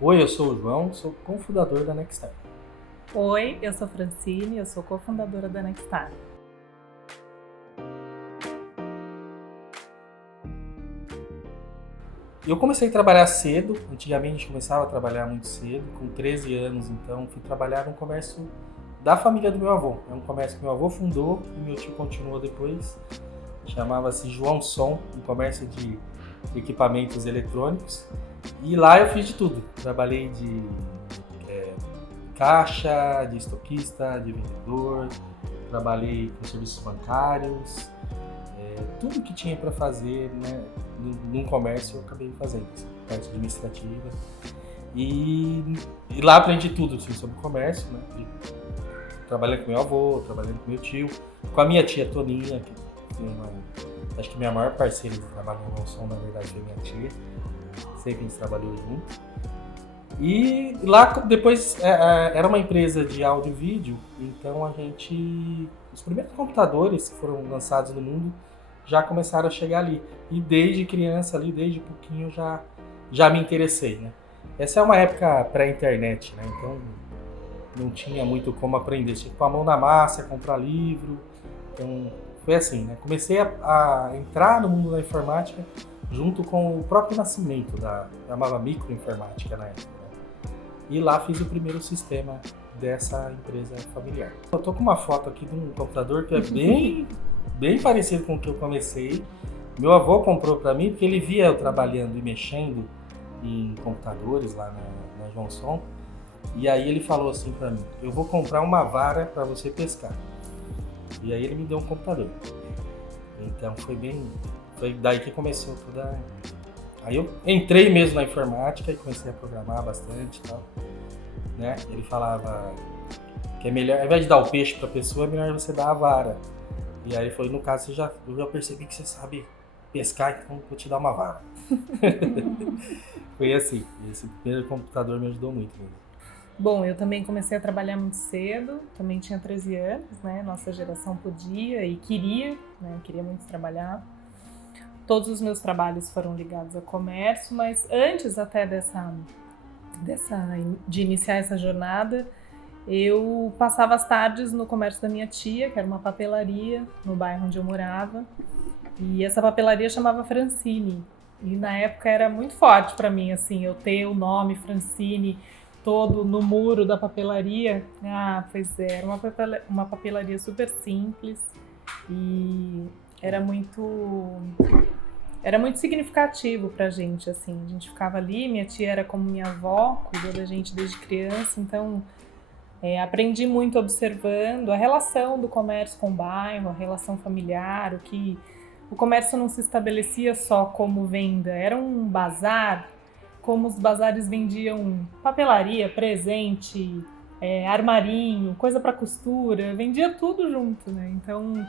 Oi, eu sou o João, sou cofundador da Nextar. Oi, eu sou Francine, eu sou cofundadora da Nextar. Eu comecei a trabalhar cedo, antigamente começava a trabalhar muito cedo, com 13 anos, então fui trabalhar no comércio da família do meu avô. É um comércio que meu avô fundou e meu tio continuou depois. Chamava-se João Som, um comércio de equipamentos eletrônicos. E lá eu fiz de tudo. Trabalhei de caixa, de estoquista, de vendedor, trabalhei com serviços bancários, tudo que tinha para fazer, né, num comércio eu acabei fazendo, assim, parte administrativa. E lá aprendi tudo assim, sobre comércio, né, trabalhando com meu avô, trabalhando com meu tio, com a minha tia Toninha, que acho que minha maior parceira de trabalho no Monson, na verdade, foi minha tia. Sempre a gente trabalhou junto. E lá depois era uma empresa de áudio e vídeo, então os primeiros computadores que foram lançados no mundo já começaram a chegar ali. E desde criança ali, desde pouquinho já me interessei, né? Essa é uma época pré-internet, né? Então não tinha muito como aprender, tinha que pôr a mão na massa, comprar livro. Então foi assim, né? Comecei a entrar no mundo da informática junto com o próprio nascimento chamava microinformática na época. E lá fiz o primeiro sistema dessa empresa familiar. Eu tô com uma foto aqui de um computador que é bem parecido com o que eu comecei. Meu avô comprou para mim porque ele via eu trabalhando e mexendo em computadores lá na João Som. E aí ele falou assim para mim: eu vou comprar uma vara para você pescar. E aí ele me deu um computador. Então foi daí que começou toda. Aí eu entrei mesmo na informática e comecei a programar bastante e tal, né? Ele falava que é melhor, ao invés de dar o peixe para a pessoa, é melhor você dar a vara. E aí foi, no caso, eu já percebi que você sabe pescar, então vou te dar uma vara. Foi assim, esse primeiro computador me ajudou muito mesmo. Bom, eu também comecei a trabalhar muito cedo, também tinha 13 anos, né? Nossa geração podia e queria, né? Queria muito trabalhar. Todos os meus trabalhos foram ligados ao comércio, mas antes até de iniciar essa jornada, eu passava as tardes no comércio da minha tia, que era uma papelaria no bairro onde eu morava, e essa papelaria chamava Francine. E na época era muito forte para mim, assim, eu ter o nome Francine todo no muro da papelaria. Ah, pois é, era uma papelaria super simples e era muito significativo pra gente, assim. A gente ficava ali, minha tia era como minha avó, cuidou da gente desde criança, então aprendi muito observando a relação do comércio com o bairro, a relação familiar, o comércio não se estabelecia só como venda, era um bazar, como os bazares vendiam papelaria, presente, armarinho, coisa para costura, vendia tudo junto, né? Então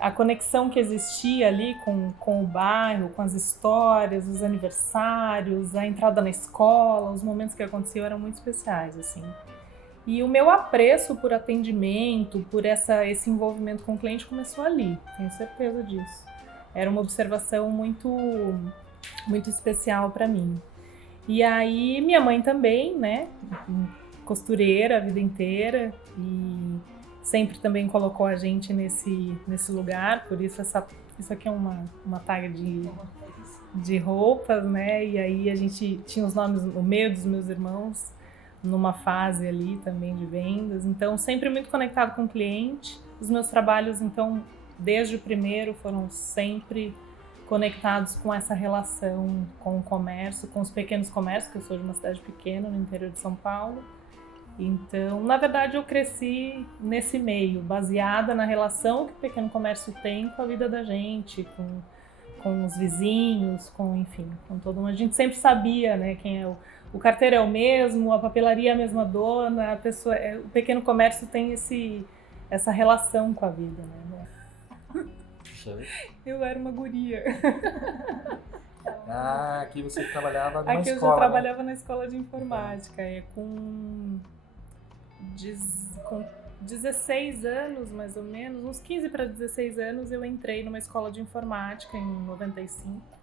a conexão que existia ali com o bairro, com as histórias, os aniversários, a entrada na escola, os momentos que aconteciam eram muito especiais, assim. E o meu apreço por atendimento, por esse envolvimento com o cliente começou ali, tenho certeza disso. Era uma observação muito, muito especial para mim. E aí minha mãe também, né, costureira a vida inteira e sempre também colocou a gente nesse lugar, por isso isso aqui é uma tag de roupas, né, e aí a gente tinha os nomes, o meu dos meus irmãos, numa fase ali também de vendas, então sempre muito conectado com o cliente. Os meus trabalhos, então, desde o primeiro, foram sempre conectados com essa relação com o comércio, com os pequenos comércios, que eu sou de uma cidade pequena, no interior de São Paulo. Então, na verdade, eu cresci nesse meio, baseada na relação que o pequeno comércio tem com a vida da gente, com os vizinhos, enfim, com todo mundo. A gente sempre sabia, né, quem é o carteiro é o mesmo, a papelaria é a mesma dona, o pequeno comércio tem essa relação com a vida, né? Eu era uma guria. Ah, aqui você trabalhava numa Aqui eu escola, já né? trabalhava na escola de informática, com 16 anos, mais ou menos, uns 15 para 16 anos, eu entrei numa escola de informática em 95.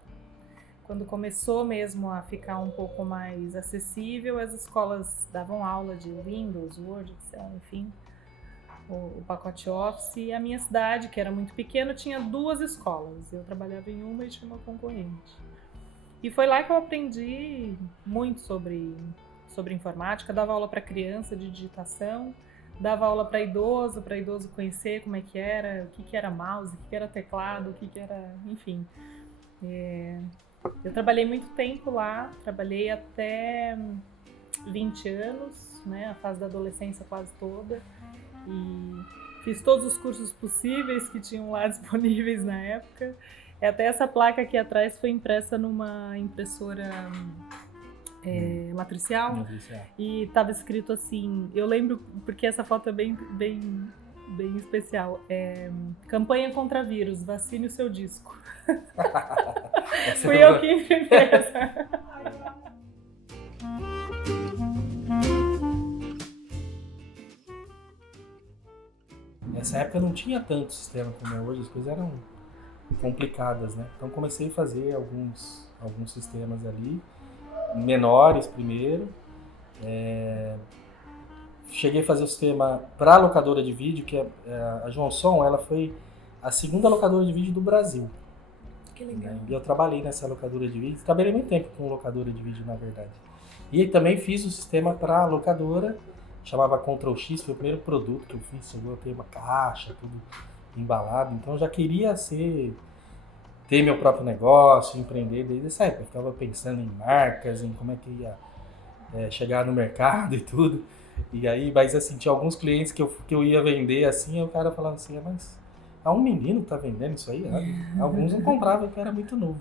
Quando começou mesmo a ficar um pouco mais acessível, as escolas davam aula de Windows, Word, Excel, enfim, o pacote Office. E a minha cidade, que era muito pequena, tinha 2 escolas. Eu trabalhava em uma e tinha uma concorrente. E foi lá que eu aprendi muito sobre informática. Dava aula para criança de digitação, dava aula para idoso conhecer como é que era, o que era mouse, o que era teclado, o que era, enfim. Eu trabalhei muito tempo lá, trabalhei até 20 anos, né, a fase da adolescência quase toda, e fiz todos os cursos possíveis que tinham lá disponíveis na época. Até essa placa aqui atrás foi impressa numa impressora matricial, e estava escrito assim, eu lembro porque essa foto é bem especial, campanha contra vírus, vacine o seu disco. Fui eu que imprimi essa. Nessa época não tinha tanto sistema como é hoje, as coisas eram complicadas, né? Então comecei a fazer alguns sistemas ali, menores primeiro. Cheguei a fazer o sistema para a locadora de vídeo, que a João Som, ela foi a segunda locadora de vídeo do Brasil. Que legal. E eu trabalhei nessa locadora de vídeo, trabalhei muito tempo com locadora de vídeo, na verdade. E também fiz o sistema para a locadora, chamava Ctrl X, foi o primeiro produto que eu fiz, eu ter uma caixa, tudo embalado. Então eu já queria ter meu próprio negócio, empreender desde essa época. Eu ficava pensando em marcas, em como é que ia chegar no mercado e tudo. E aí, mas assim, tinha alguns clientes que eu ia vender assim, e o cara falava assim, mas um menino tá vendendo isso aí? Alguns não compravam porque era muito novo,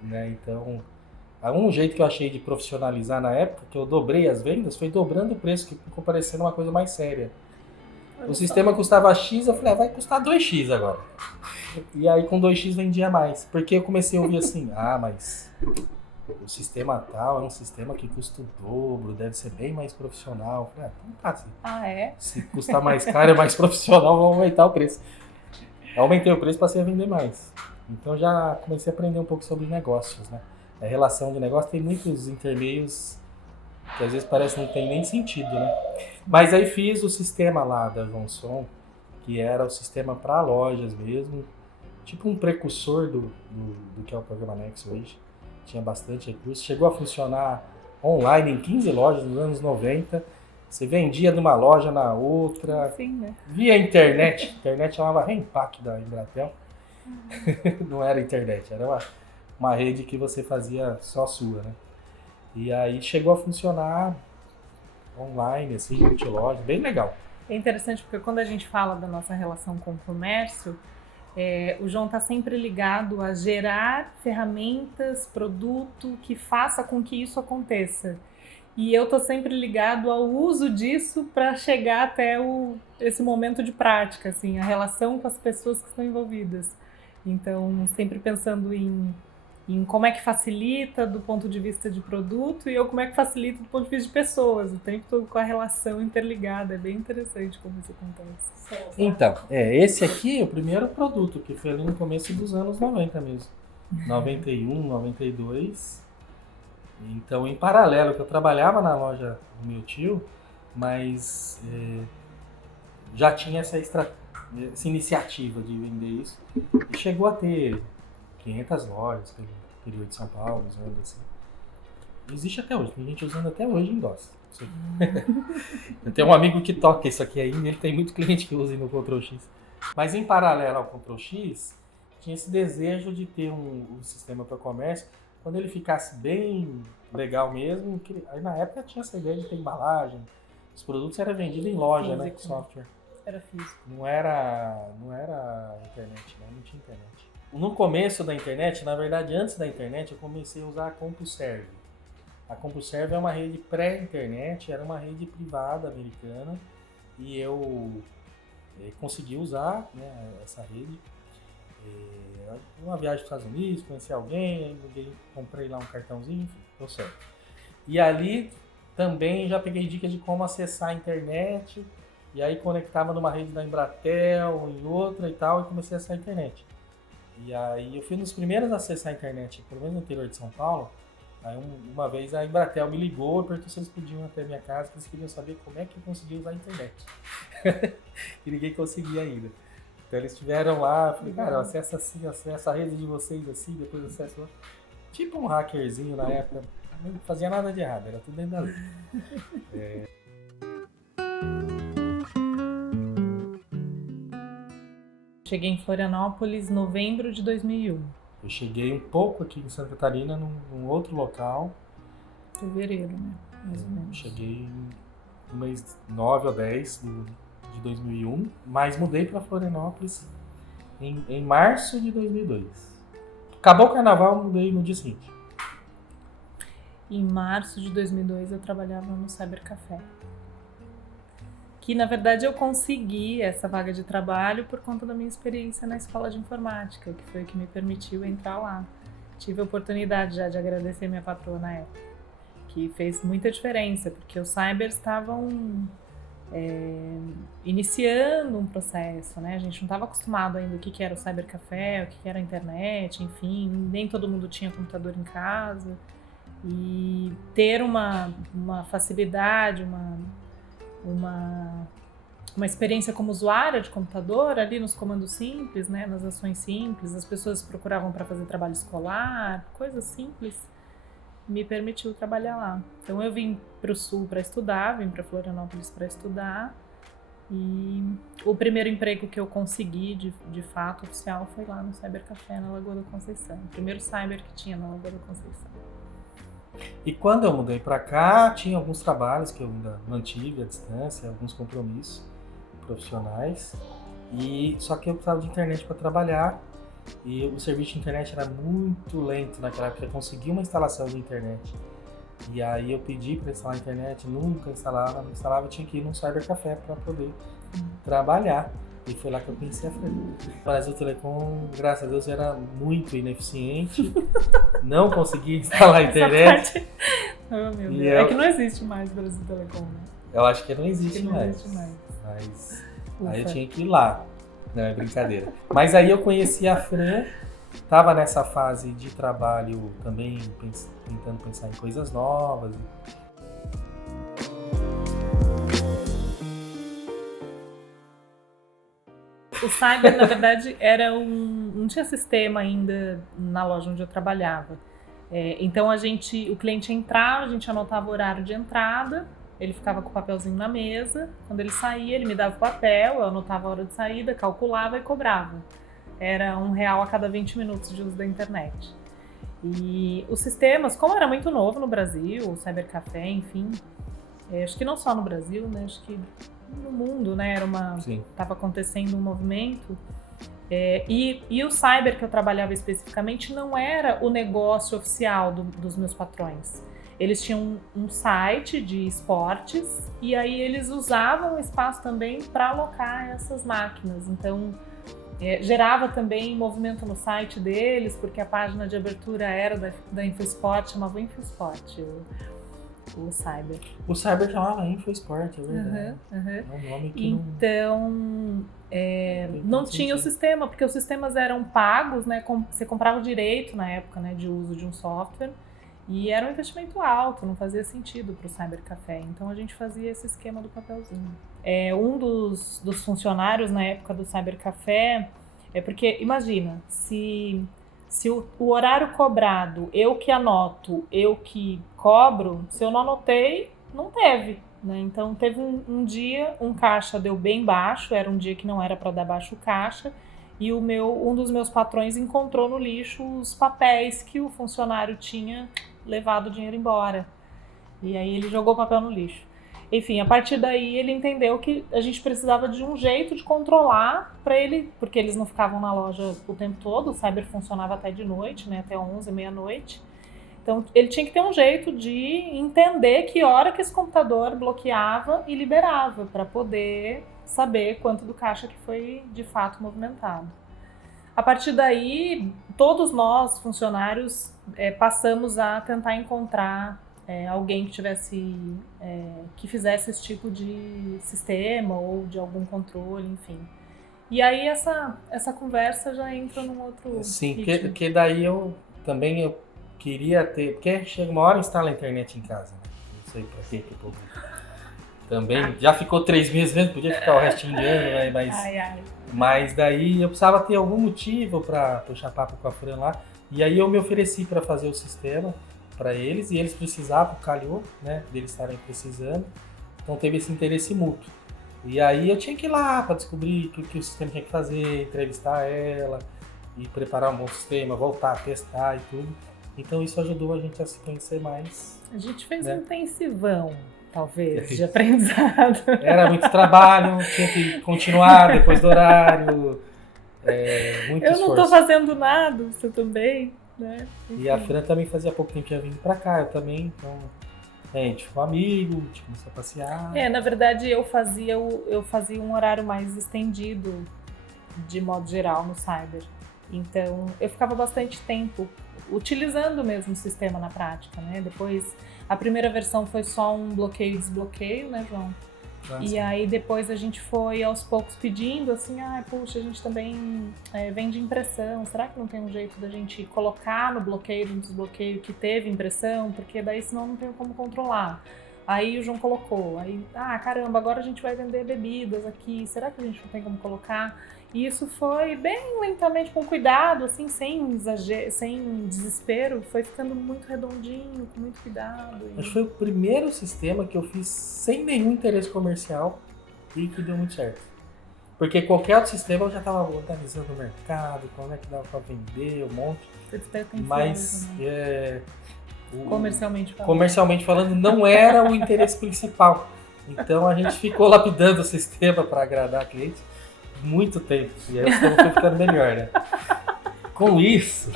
né? Então, um jeito que eu achei de profissionalizar na época, que eu dobrei as vendas, foi dobrando o preço, que ficou parecendo uma coisa mais séria. O sistema custava X, eu falei, vai custar 2X agora. E aí com 2X vendia mais, porque eu comecei a ouvir assim, mas o sistema tal é um sistema que custa o dobro, deve ser bem mais profissional. Eu falei, então tá, se custar mais caro, é mais profissional, vamos aumentar o preço. Eu aumentei o preço e passei a vender mais. Então já comecei a aprender um pouco sobre negócios, né? A relação de negócio tem muitos intermeios que às vezes parece que não tem nem sentido, né? Mas aí fiz o sistema lá da João Som, que era o sistema para lojas mesmo, tipo um precursor do que é o Programa Nexo hoje. Tinha bastante recurso. Chegou a funcionar online em 15 lojas nos anos 90. Você vendia de uma loja na outra. Sim, né? Via internet. A internet chamava Rempack da Embratel. Não era internet, era uma rede que você fazia só sua, né? E aí chegou a funcionar online, assim, multiloja, bem legal. É interessante porque quando a gente fala da nossa relação com o comércio, o João está sempre ligado a gerar ferramentas, produto que faça com que isso aconteça. E eu estou sempre ligado ao uso disso para chegar até esse momento de prática, assim, a relação com as pessoas que estão envolvidas. Então, sempre pensando em como é que facilita do ponto de vista de produto e como é que facilita do ponto de vista de pessoas, o tempo todo com a relação interligada. É bem interessante como isso acontece. Então, esse aqui é o primeiro produto, que foi ali no começo dos anos 90 mesmo. 91, 92. Então, em paralelo, que eu trabalhava na loja do meu tio, mas já tinha essa iniciativa de vender isso. E chegou a ter 500 lojas pelo interior de São Paulo, usando assim. Existe até hoje, tem gente usando até hoje em DOS. Eu tenho um amigo que toca isso aqui ainda, ele tem muito cliente que usa no Ctrl X. Mas em paralelo ao Ctrl X, tinha esse desejo de ter um sistema para comércio, quando ele ficasse bem legal mesmo, aí na época tinha essa ideia de ter embalagem, os produtos eram vendidos em loja, né, com software. Era físico. Não era internet, né? Não tinha internet. No começo da internet, na verdade antes da internet, eu comecei a usar a CompuServe. A CompuServe é uma rede pré-internet, era uma rede privada americana e eu consegui usar, né, essa rede. Uma viagem para os Estados Unidos, conheci alguém, aí comprei lá um cartãozinho, enfim, deu certo. E ali também já peguei dicas de como acessar a internet, e aí conectava numa rede da Embratel, em outra e tal, e comecei a acessar a internet. E aí eu fui um dos primeiros a acessar a internet, pelo menos no interior de São Paulo. Aí uma vez a Embratel me ligou e perguntou se eles podiam ir até a minha casa, que eles queriam saber como é que eu conseguia usar a internet. E ninguém conseguia ainda. Então eles estiveram lá, falei, cara, acessa assim, acessa a rede de vocês assim, depois acessa lá. Tipo um hackerzinho na época, não fazia nada de errado, era tudo dentro da lei. Cheguei em Florianópolis em novembro de 2001. Eu cheguei um pouco aqui em Santa Catarina, num outro local. Fevereiro, né? Mais ou menos. Cheguei no mês 9 ou 10 de 2001, mas mudei para Florianópolis em março de 2002. Acabou o carnaval, eu mudei no dia seguinte. Em março de 2002 eu trabalhava no Cybercafé. Que na verdade eu consegui essa vaga de trabalho por conta da minha experiência na escola de informática, que foi o que me permitiu entrar lá. Tive a oportunidade já de agradecer minha patroa na época, que fez muita diferença, porque os cybers estavam iniciando um processo, né? A gente não estava acostumado ainda o que era o Cybercafé, o que era a internet, enfim, nem todo mundo tinha computador em casa. E ter uma facilidade, uma experiência como usuária de computador ali nos comandos simples, né, nas ações simples, as pessoas procuravam para fazer trabalho escolar, coisas simples, me permitiu trabalhar lá. Então eu vim para o sul para estudar, vim para Florianópolis para estudar, e o primeiro emprego que eu consegui de fato oficial foi lá no Cybercafé na Lagoa da Conceição, o primeiro cyber que tinha na Lagoa da Conceição. E quando eu mudei para cá, tinha alguns trabalhos que eu ainda mantive à distância, alguns compromissos profissionais, só que eu precisava de internet para trabalhar, e o serviço de internet era muito lento naquela época, eu consegui uma instalação de internet. E aí eu pedi para instalar a internet, nunca instalava, não instalava, eu tinha que ir num cybercafé para poder trabalhar. E foi lá que eu conheci a Fran. O Brasil Telecom, graças a Deus, era muito ineficiente. Não conseguia instalar a internet. Oh, meu Deus. É que não existe mais Brasil Telecom, né? Eu acho que não existe mais. Mas aí eu tinha que ir lá. Não, é brincadeira. Mas aí eu conheci a Fran, tava nessa fase de trabalho também, tentando pensar em coisas novas. O cyber, na verdade, não tinha sistema ainda na loja onde eu trabalhava. Então o cliente entrava, a gente anotava o horário de entrada, ele ficava com o papelzinho na mesa, quando ele saía, ele me dava o papel, eu anotava a hora de saída, calculava e cobrava. Era R$1 a cada 20 minutos de uso da internet. E os sistemas, como era muito novo no Brasil, o Cybercafé, enfim, acho que não só no Brasil, né, acho que no mundo, né, estava acontecendo um movimento, e o cyber que eu trabalhava especificamente não era o negócio oficial dos meus patrões. Eles tinham um site de esportes e aí eles usavam o espaço também para alocar essas máquinas, então gerava também movimento no site deles, porque a página de abertura era da InfoSport, chamava InfoSport, o cyber. O cyber chamava InfoSport, é verdade. É um nome que não tinha o sistema, porque os sistemas eram pagos, né? Você comprava o direito na época, né, de uso de um software, e era um investimento alto, não fazia sentido para o Cybercafé. Então a gente fazia esse esquema do papelzinho. Um dos funcionários na época do Cybercafé, porque imagina, se o horário cobrado, eu que anoto, eu que cobro, se eu não anotei, não teve, né? Então teve um dia, um caixa deu bem baixo, era um dia que não era para dar baixo o caixa, e um dos meus patrões encontrou no lixo os papéis que o funcionário tinha levado o dinheiro embora. E aí ele jogou o papel no lixo. Enfim, a partir daí ele entendeu que a gente precisava de um jeito de controlar para ele, porque eles não ficavam na loja o tempo todo, o cyber funcionava até de noite, né, até 11, meia-noite. Então ele tinha que ter um jeito de entender que hora que esse computador bloqueava e liberava, para poder saber quanto do caixa que foi de fato movimentado. A partir daí, todos nós, funcionários, passamos a tentar encontrar alguém que que fizesse esse tipo de sistema ou de algum controle, enfim. E aí essa conversa já entra num outro Sim, ritmo. que daí eu queria ter, porque chega uma hora e instala a internet em casa, né? Não sei pra que povo também, já ficou 3 meses mesmo, podia ficar o restinho de ano, né? Mas daí eu precisava ter algum motivo para puxar papo com a Fran lá, e aí eu me ofereci para fazer o sistema para eles, e eles precisavam, calhou, né, deles estarem precisando, então teve esse interesse mútuo. E aí eu tinha que ir lá para descobrir o que o sistema tinha que fazer, entrevistar ela, e preparar um bom sistema, voltar, testar e tudo. Então isso ajudou a gente a se conhecer mais. A gente fez um intensivão, talvez, de aprendizado. Era muito trabalho, tinha que continuar depois do horário, muito esforço. Eu não tô fazendo nada, você também, né? Enfim. E a Fran também fazia pouco tempo que tinha vindo pra cá, eu também, então a gente ficou amigo, a gente começou a passear. Na verdade eu fazia um horário mais estendido, de modo geral, no Cyber. Então eu ficava bastante tempo utilizando mesmo o sistema na prática, né? Depois, a primeira versão foi só um bloqueio e desbloqueio, né, João? E aí depois a gente foi aos poucos pedindo assim, puxa, a gente também vende impressão, será que não tem um jeito da gente colocar no bloqueio e no desbloqueio que teve impressão? Porque daí senão não tem como controlar. Aí o João colocou, aí, caramba, agora a gente vai vender bebidas aqui, será que a gente não tem como colocar? E isso foi bem lentamente, com cuidado, assim, sem exagero, sem desespero, foi ficando muito redondinho, com muito cuidado. Acho que foi o primeiro sistema que eu fiz sem nenhum interesse comercial e que deu muito certo. Porque qualquer outro sistema eu já estava organizando o mercado, como é que dava para vender, um monte. Mas comercialmente falando, não era o interesse principal. Então a gente ficou lapidando o sistema para agradar clientes muito tempo. E aí o sistema foi ficando melhor, né? Com isso,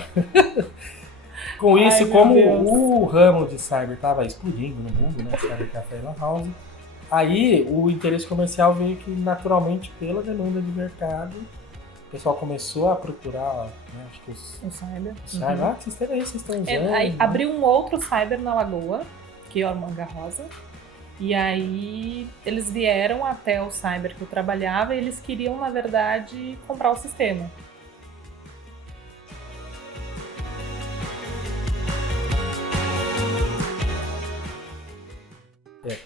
como o ramo de cyber estava explodindo no mundo, né? Cyber Café e Lan House, aí o interesse comercial veio que naturalmente pela demanda de mercado, o pessoal começou a procurar, né, acho que o cyber. Uhum. Que sistema é esse? Vocês estão usando? Aí abriu um outro cyber na Lagoa, que é o Manga Rosa. E aí eles vieram até o cyber que eu trabalhava e eles queriam, na verdade, comprar o sistema.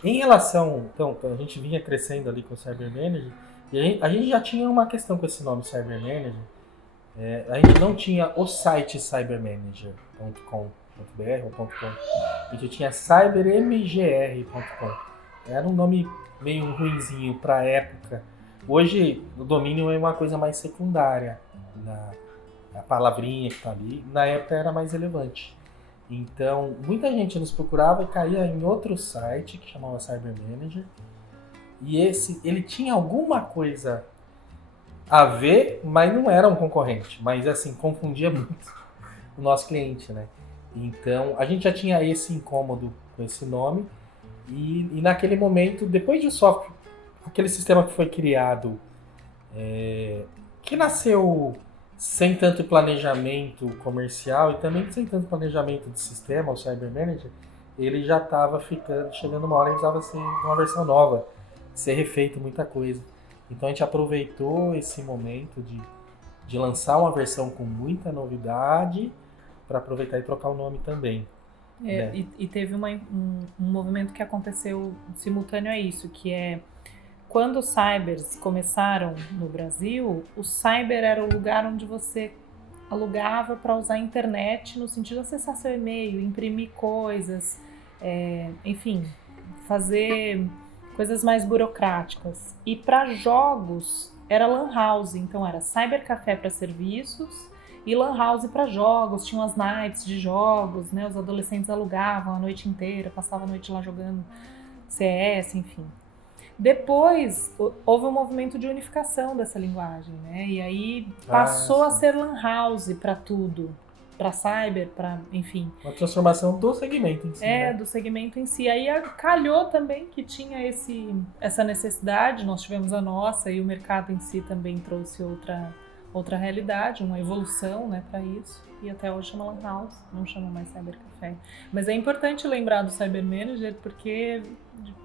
Em relação, então, a gente vinha crescendo ali com o Cyber Manager, e a gente já tinha uma questão com esse nome Cyber Manager. A gente não tinha o site cybermanager.com.br ou .com. A gente tinha cybermgr.com. Era um nome meio ruinzinho para a época. Hoje o domínio é uma coisa mais secundária, a palavrinha que está ali. Na época era mais relevante. Então muita gente nos procurava e caía em outro site que chamava Cyber Manager. E ele tinha alguma coisa a ver, mas não era um concorrente. Mas assim, confundia muito o nosso cliente, né? Então a gente já tinha esse incômodo com esse nome. E naquele momento, depois de software, aquele sistema que foi criado, que nasceu sem tanto planejamento comercial e também sem tanto planejamento de sistema, o Cyber Manager, ele já estava chegando uma hora que precisava ser uma versão nova, ser refeito muita coisa. Então a gente aproveitou esse momento de lançar uma versão com muita novidade para aproveitar e trocar o nome também. E teve um movimento que aconteceu simultâneo a isso, que é quando os cybers começaram no Brasil, o cyber era o lugar onde você alugava para usar a internet no sentido de acessar seu e-mail, imprimir coisas, enfim, fazer coisas mais burocráticas. E para jogos era Lan House, então era cybercafé para serviços e Lan House para jogos, tinham as nights de jogos, né? Os adolescentes alugavam a noite inteira, passavam a noite lá jogando CS, enfim. Depois, houve um movimento de unificação dessa linguagem, né? E aí passou a ser Lan House para tudo, para cyber, para, enfim. Uma transformação do segmento em si. Né? Do segmento em si. Aí calhou também que tinha essa necessidade, nós tivemos a nossa e o mercado em si também trouxe outra outra realidade, uma evolução, né, para isso. E até hoje chama Lan House, não chama mais Cyber Café. Mas é importante lembrar do Cyber Manager porque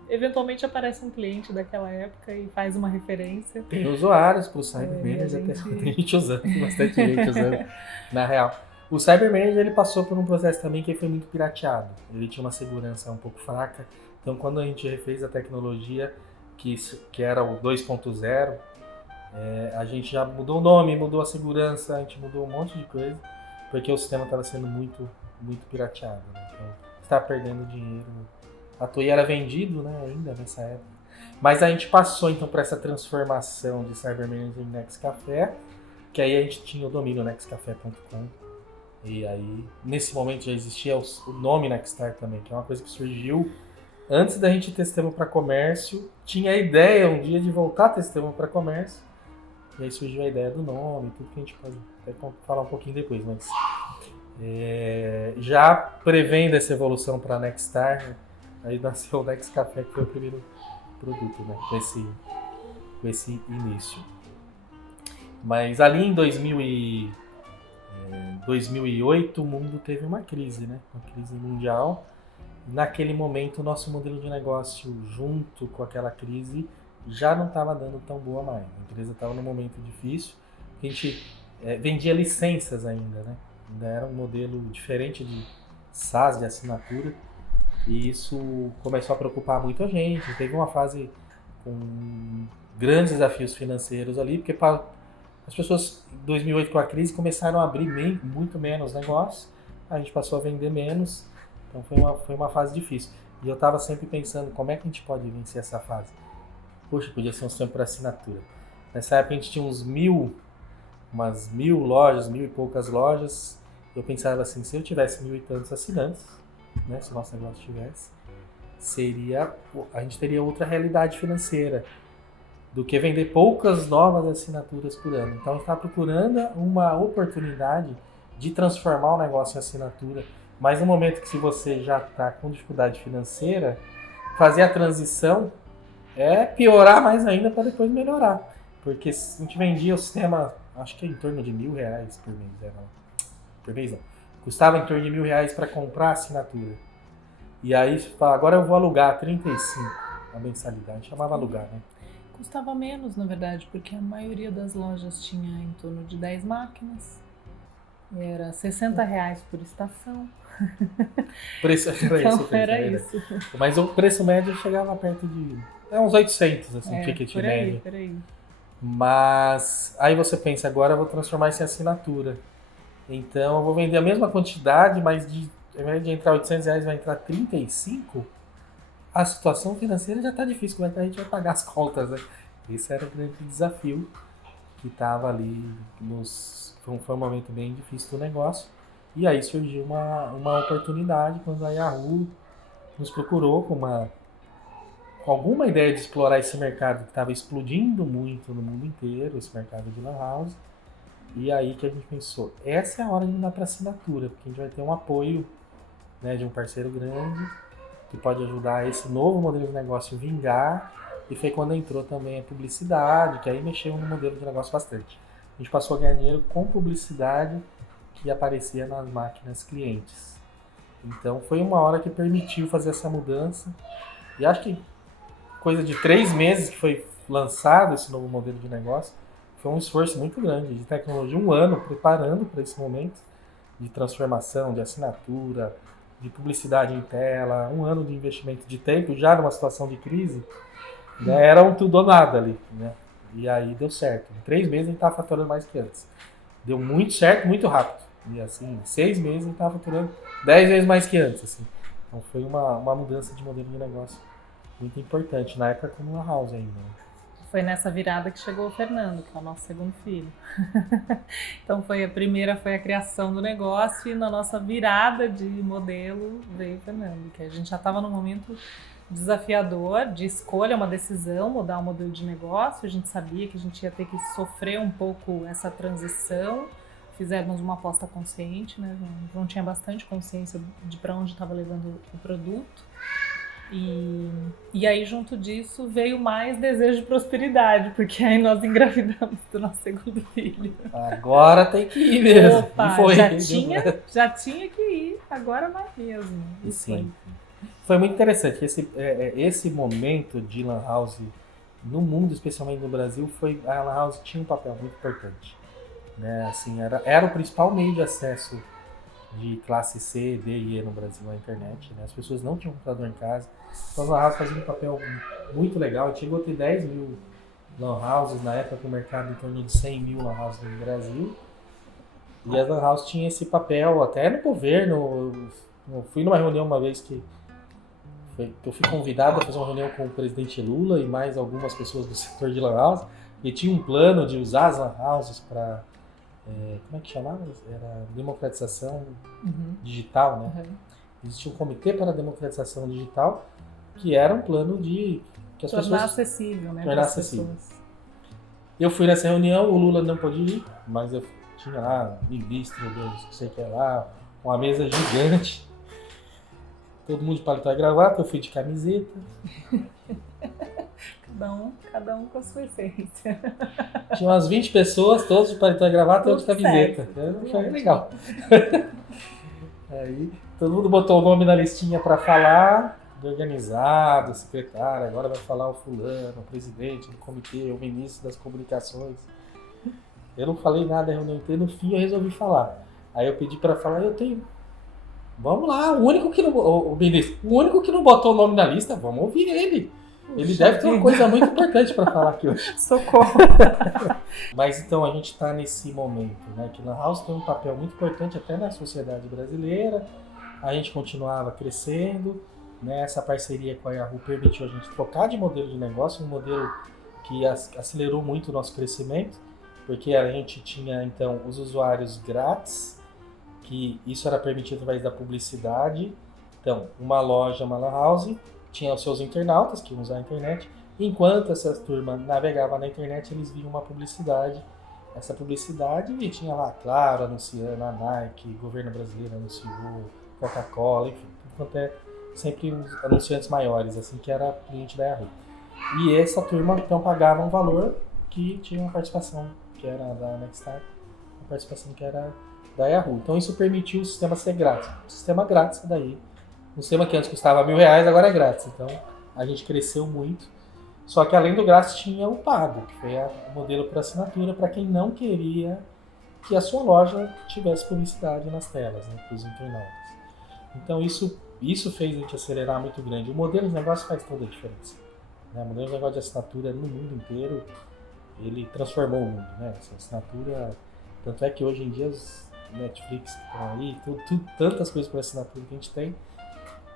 eventualmente aparece um cliente daquela época e faz uma referência. Tem usuários para o Cyber Manager, tem gente usando, bastante gente usando, na real. O Cyber Manager ele passou por um processo também que foi muito pirateado. Ele tinha uma segurança um pouco fraca. Então, quando a gente refez a tecnologia, que era o 2.0, a gente já mudou o nome, mudou a segurança, a gente mudou um monte de coisa, porque o sistema estava sendo muito, muito pirateado. Né? Então, você estava perdendo dinheiro. A TOI era vendido, né, ainda nessa época. Mas a gente passou, então, para essa transformação de Cyber Manager em Nextcafé, que aí a gente tinha o domínio nextcafé.com. E aí, nesse momento já existia o nome Nexstar também, que é uma coisa que surgiu antes da gente ter sistema para comércio. Tinha a ideia um dia de voltar a ter sistema para comércio. E aí surgiu a ideia do nome, tudo que a gente pode até falar um pouquinho depois. Mas já prevendo essa evolução para Nexstar, aí nasceu o Nextcafé, que foi o primeiro produto, né, com esse início. Mas ali em 2008 o mundo teve uma crise, né? Uma crise mundial. Naquele momento o nosso modelo de negócio junto com aquela crise já não estava dando tão boa mais. A empresa estava num momento difícil. A gente vendia licenças ainda, né? Ainda era um modelo diferente de SaaS, de assinatura. E isso começou a preocupar muito a gente. Teve uma fase com grandes desafios financeiros ali, porque as pessoas, em 2008, com a crise, começaram a abrir muito menos negócio. A gente passou a vender menos. Então foi uma fase difícil. E eu estava sempre pensando, como é que a gente pode vencer essa fase? Poxa, podia ser um sistema para assinatura. Nessa época a gente tinha umas 1.000 lojas, 1.000 e poucas lojas. Eu pensava assim, se eu tivesse 1.000 e tantos assinantes, né, se o nosso negócio tivesse, a gente teria outra realidade financeira do que vender poucas novas assinaturas por ano. Então a gente está procurando uma oportunidade de transformar o negócio em assinatura, mas no momento que se você já está com dificuldade financeira, fazer a transição é piorar mais ainda para depois melhorar. Porque se a gente vendia o sistema, acho que é em torno de R$1.000 por mês, por mês não. Custava em torno de R$1.000 para comprar a assinatura. E aí você fala, agora eu vou alugar 35 a mensalidade, chamava alugar, né? Custava menos, na verdade, porque a maioria das lojas tinha em torno de 10 máquinas. Era R$60 por estação. Era isso. Mas o preço médio chegava perto de uns 800, assim, ticket médio. Por aí. Mas aí você pensa, agora eu vou transformar isso em assinatura. Então eu vou vender a mesma quantidade, mas ao invés de entrar R$800, vai entrar 35. A situação financeira já está difícil, como é que a gente vai pagar as contas, né? Esse era o grande desafio que estava ali, foi um momento bem difícil do negócio. E aí surgiu uma oportunidade quando a Yahoo nos procurou com alguma ideia de explorar esse mercado que estava explodindo muito no mundo inteiro, esse mercado de Lan House. E aí que a gente pensou, essa é a hora de mudar para assinatura, porque a gente vai ter um apoio, né, de um parceiro grande que pode ajudar esse novo modelo de negócio vingar. E foi quando entrou também a publicidade, que aí mexeu no modelo de negócio bastante. A gente passou a ganhar dinheiro com publicidade que aparecia nas máquinas clientes. Então foi uma hora que permitiu fazer essa mudança. E acho que coisa de 3 meses que foi lançado esse novo modelo de negócio, foi um esforço muito grande de tecnologia, 1 ano preparando para esse momento de transformação, de assinatura, de publicidade em tela, 1 ano de investimento de tempo, já numa situação de crise, né, era um tudo ou nada ali, né? E aí deu certo. Em 3 meses a gente estava faturando mais que antes. Deu muito certo, muito rápido. E assim, em 6 meses a gente estava faturando 10 vezes mais que antes. Assim. Então foi uma mudança de modelo de negócio muito importante. Na época como uma house ainda. Né? Foi nessa virada que chegou o Fernando, que é o nosso segundo filho. Então a primeira foi a criação do negócio e na nossa virada de modelo veio o Fernando, que a gente já estava num momento desafiador de escolha, uma decisão, mudar o modelo de negócio. A gente sabia que a gente ia ter que sofrer um pouco essa transição. Fizemos uma aposta consciente, né? Não tinha bastante consciência de para onde estava levando o produto. E aí, junto disso, veio mais desejo de prosperidade, porque aí nós engravidamos do nosso segundo filho. Agora tem que ir mesmo. Opa, E foi. já tinha que ir, agora vai mesmo. E sim. Foi muito interessante. Esse momento de Lan House no mundo, especialmente no Brasil, a Lan House tinha um papel muito importante. Né? Assim, era o principal meio de acesso de classe C, D e E no Brasil à internet. Né? As pessoas não tinham computador em casa. Então, as Lan House faziam um papel muito legal. Chegou a ter 10 mil Lan Houses na época, com o mercado em torno de 100 mil Lan Houses no Brasil. E as Lan House tinham esse papel até no governo. Eu fui numa reunião uma vez que eu fui convidado a fazer uma reunião com o presidente Lula e mais algumas pessoas do setor de Lan House. E tinha um plano de usar as Lan Houses para... como é que chamava? Era democratização digital, né? Uhum. Existia um comitê para a democratização digital, que era um plano de... que as tornar pessoas... acessível, né? Tornar acessível. Eu fui nessa reunião, o Lula não pôde ir, mas eu tinha lá, ministro, não sei o que lá, uma mesa gigante. Todo mundo de paletó e gravata, eu fui de camiseta. Cada um com a sua essência. Tinha umas 20 pessoas, todos de paletó e gravata e eu de camiseta. Foi legal. Aí todo mundo botou o nome na listinha para falar, de organizado, secretário, agora vai falar o fulano, o presidente do comitê, o ministro das comunicações. Eu não falei nada na reunião inteira, no fim eu resolvi falar. Aí eu pedi para falar, vamos lá, o único que não botou o nome na lista, vamos ouvir ele. Ele deve ter uma coisa muito importante para falar aqui hoje. Socorro! Mas então a gente está nesse momento, né? Que Lan House tem um papel muito importante até na sociedade brasileira. A gente continuava crescendo, né? Essa parceria com a Yahoo permitiu a gente trocar de modelo de negócio, um modelo que acelerou muito o nosso crescimento, porque a gente tinha então os usuários grátis, que isso era permitido através da publicidade. Então, uma loja, uma Lan House, tinha os seus internautas que iam usar a internet. Enquanto essa turma navegava na internet, eles viam uma publicidade. Essa publicidade e tinha lá, claro, anunciando a Nike, governo brasileiro anunciou, Coca-Cola, enfim, enquanto sempre uns anunciantes maiores, assim, que era cliente da Yahoo. E essa turma, então, pagava um valor que tinha uma participação, que era da Nexstar, uma participação que era da Yahoo. Então, isso permitiu o sistema ser grátis. O sistema grátis, daí, um sistema que antes custava R$1.000, agora é grátis. Então, a gente cresceu muito. Só que além do grátis tinha o pago, que foi o modelo por assinatura para quem não queria que a sua loja tivesse publicidade nas telas, né, para os internautas. Então isso fez a gente acelerar muito grande. O modelo de negócio faz toda a diferença. Né? O modelo de negócio de assinatura no mundo inteiro, ele transformou o mundo. Né? Essa assinatura, tanto é que hoje em dia os Netflix que estão aí, tantas coisas por assinatura que a gente tem,